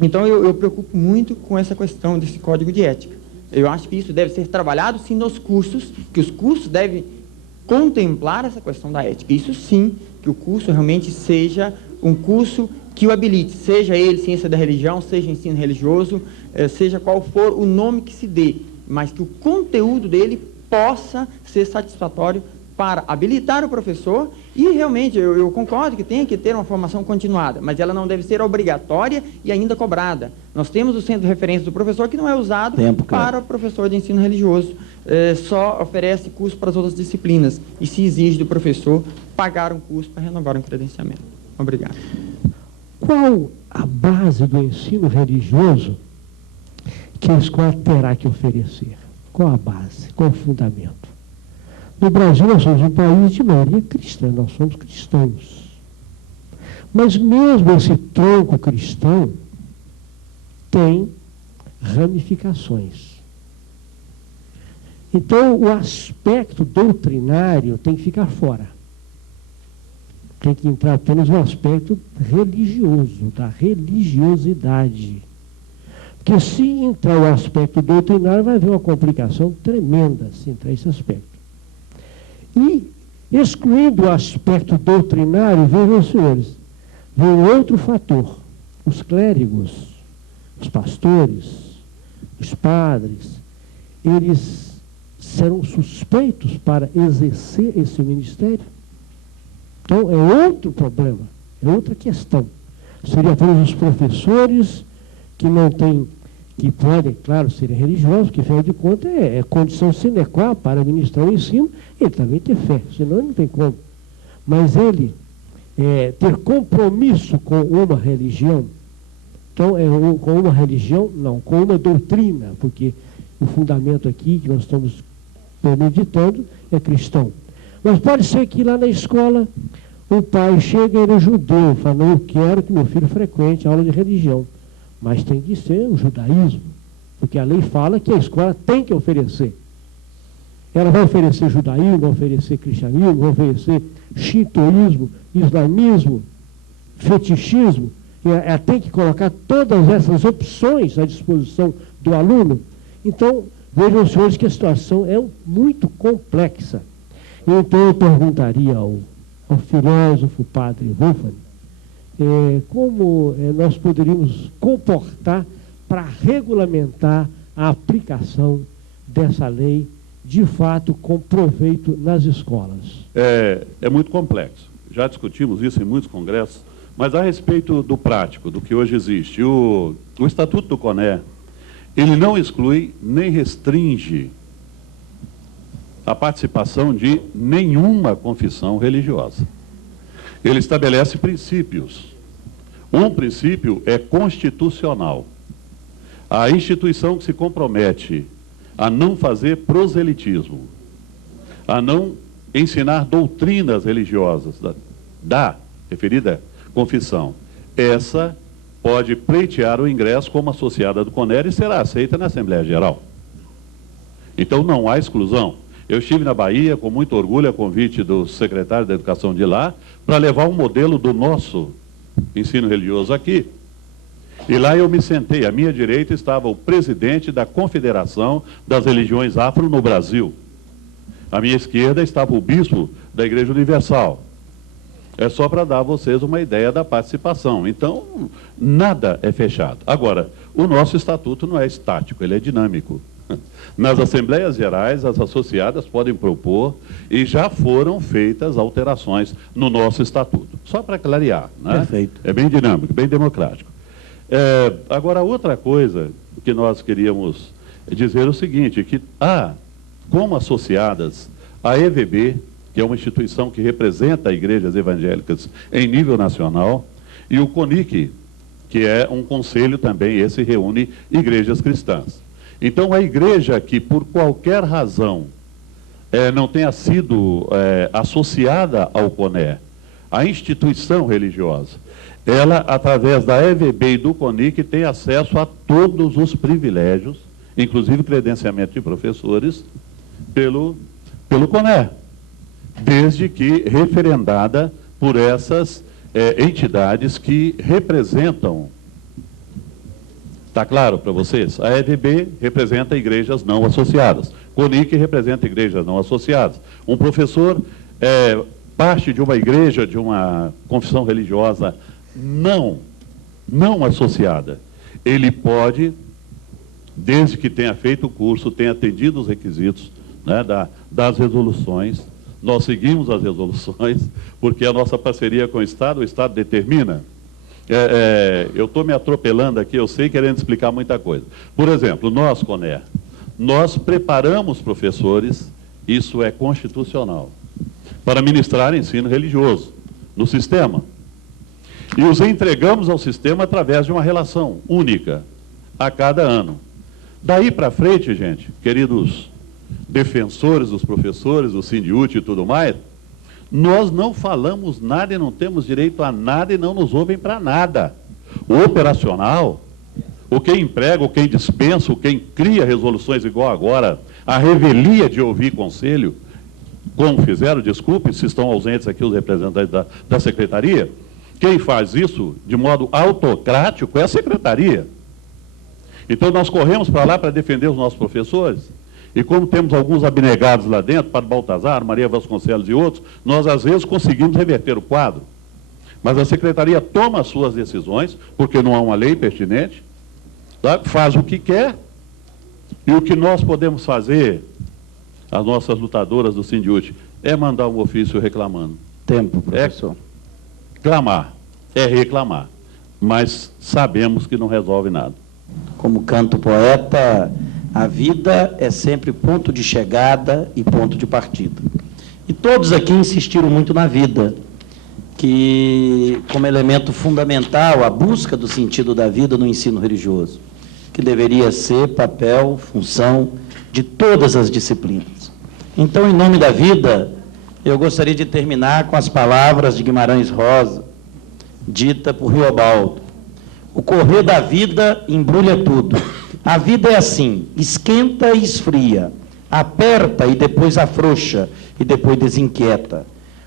Então, eu preocupo muito com essa questão desse código de ética. Eu acho que isso deve ser trabalhado, sim, nos cursos, que os cursos devem contemplar essa questão da ética. Isso, sim, que o curso realmente seja um curso que o habilite, seja ele ciência da religião, seja ensino religioso, seja qual for o nome que se dê, mas que o conteúdo dele possa ser satisfatório para habilitar o professor e realmente eu concordo que tem que ter uma formação continuada, mas ela não deve ser obrigatória e ainda cobrada. Nós temos o centro de referência do professor que não é usado para o professor de ensino religioso, só oferece curso para as outras disciplinas e se exige do professor pagar um curso para renovar um credenciamento. Obrigado. Qual a base do ensino religioso que a escola terá que oferecer? Qual a base? Qual o fundamento? No Brasil, nós somos um país de maioria cristã, nós somos cristãos. Mas mesmo esse tronco cristão tem ramificações. Então, o aspecto doutrinário tem que ficar fora. Tem que entrar apenas no aspecto religioso, da religiosidade. Porque se entrar o aspecto doutrinário, vai haver uma complicação tremenda se entrar esse aspecto. E, excluindo o aspecto doutrinário, vejam, senhores, vem outro fator. Os clérigos, os pastores, os padres, eles serão suspeitos para exercer esse ministério? Então, é outro problema, é outra questão. Seria apenas os professores que não têm, que podem, claro, serem religiosos, que, afinal de contas, é condição sine qua para ministrar o ensino, ele também ter fé, senão ele não tem como. Mas ele ter compromisso com uma religião, então, com uma religião, não, com uma doutrina, porque o fundamento aqui que nós estamos meditando é cristão. Mas pode ser que lá na escola o pai chega e ele é judeu, fala, não, eu quero que meu filho frequente a aula de religião. Mas tem que ser o judaísmo, porque a lei fala que a escola tem que oferecer. Ela vai oferecer judaísmo, vai oferecer cristianismo, vai oferecer shintoísmo, islamismo, fetichismo. Ela tem que colocar todas essas opções à disposição do aluno. Então, vejam, senhores, que a situação é muito complexa. Então, eu perguntaria ao filósofo padre Wolfgang, como nós poderíamos comportar para regulamentar a aplicação dessa lei, de fato, com proveito nas escolas. É muito complexo. Já discutimos isso em muitos congressos, mas a respeito do prático, do que hoje existe, o Estatuto do CONE, ele não exclui nem restringe a participação de nenhuma confissão religiosa. Ele estabelece princípios. Um princípio é constitucional. A instituição que se compromete a não fazer proselitismo, a não ensinar doutrinas religiosas da referida confissão, essa pode pleitear o ingresso como associada do CONER e será aceita na Assembleia Geral. Então não há exclusão. Eu estive na Bahia com muito orgulho, a convite do secretário da Educação de lá, para levar um modelo do nosso ensino religioso aqui. E lá eu me sentei, à minha direita estava o presidente da Confederação das Religiões Afro no Brasil. À minha esquerda estava o bispo da Igreja Universal. É só para dar a vocês uma ideia da participação. Então, nada é fechado. Agora, o nosso estatuto não é estático, ele é dinâmico. Nas Assembleias Gerais, as associadas podem propor e já foram feitas alterações no nosso estatuto. Só para clarear, né? Perfeito. É bem dinâmico, bem democrático. Agora, outra coisa que nós queríamos dizer é o seguinte, que como associadas a EVB, que é uma instituição que representa igrejas evangélicas em nível nacional, e o CONIC, que é um conselho também, esse reúne igrejas cristãs. Então, a igreja que, por qualquer razão, não tenha sido associada ao CONE. A instituição religiosa, ela, através da EVB e do CONIC, tem acesso a todos os privilégios, inclusive credenciamento de professores, pelo CONE, desde que referendada por essas entidades que representam. Está claro para vocês? A EVB representa igrejas não associadas. CONIC representa igrejas não associadas. Um professor parte de uma igreja, de uma confissão religiosa não associada. Ele pode, desde que tenha feito o curso, tenha atendido os requisitos, né, das resoluções. Nós seguimos as resoluções, porque a nossa parceria com o Estado determina. Eu estou me atropelando aqui, eu sei, querendo explicar muita coisa. Por exemplo, nós, CONE, nós preparamos professores, isso é constitucional, para ministrar ensino religioso no sistema. E os entregamos ao sistema através de uma relação única, a cada ano. Daí para frente, gente, queridos defensores dos professores, do Sindiúti e tudo mais, nós não falamos nada e não temos direito a nada e não nos ouvem para nada. O operacional, o quem emprega, o quem dispensa, o quem cria resoluções igual agora, a revelia de ouvir conselho, como fizeram, desculpe se estão ausentes aqui os representantes da secretaria, quem faz isso de modo autocrático é a secretaria. Então nós corremos para lá para defender os nossos professores, e como temos alguns abnegados lá dentro, Padre Baltazar, Maria Vasconcelos e outros, nós às vezes conseguimos reverter o quadro. Mas a secretaria toma as suas decisões, porque não há uma lei pertinente, tá? Faz o que quer, e o que nós podemos fazer, as nossas lutadoras do Sindiúti, é mandar um ofício reclamando. Tempo, professor. Clamar, reclamar, mas sabemos que não resolve nada. Como canta o poeta, a vida é sempre ponto de chegada e ponto de partida. E todos aqui insistiram muito na vida, que como elemento fundamental, a busca do sentido da vida no ensino religioso, que deveria ser papel, função de todas as disciplinas. Então, em nome da vida, eu gostaria de terminar com as palavras de Guimarães Rosa, dita por Riobaldo. O correr da vida embrulha tudo. A vida é assim, esquenta e esfria, aperta e depois afrouxa, e depois desinquieta.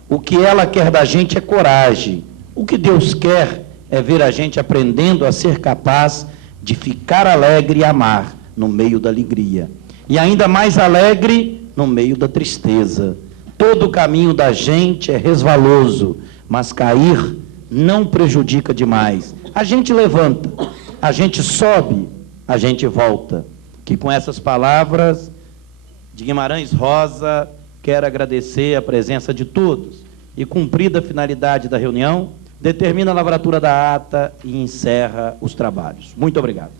O que ela quer da gente é coragem. O que Deus quer é ver a gente aprendendo a ser capaz de ficar alegre e amar no meio da alegria. E ainda mais alegre no meio da tristeza. Todo o caminho da gente é resvaloso, mas cair não prejudica demais. A gente levanta, a gente sobe, a gente volta. Que com essas palavras de Guimarães Rosa, quero agradecer a presença de todos e, cumprida a finalidade da reunião, determina a lavratura da ata e encerra os trabalhos. Muito obrigado.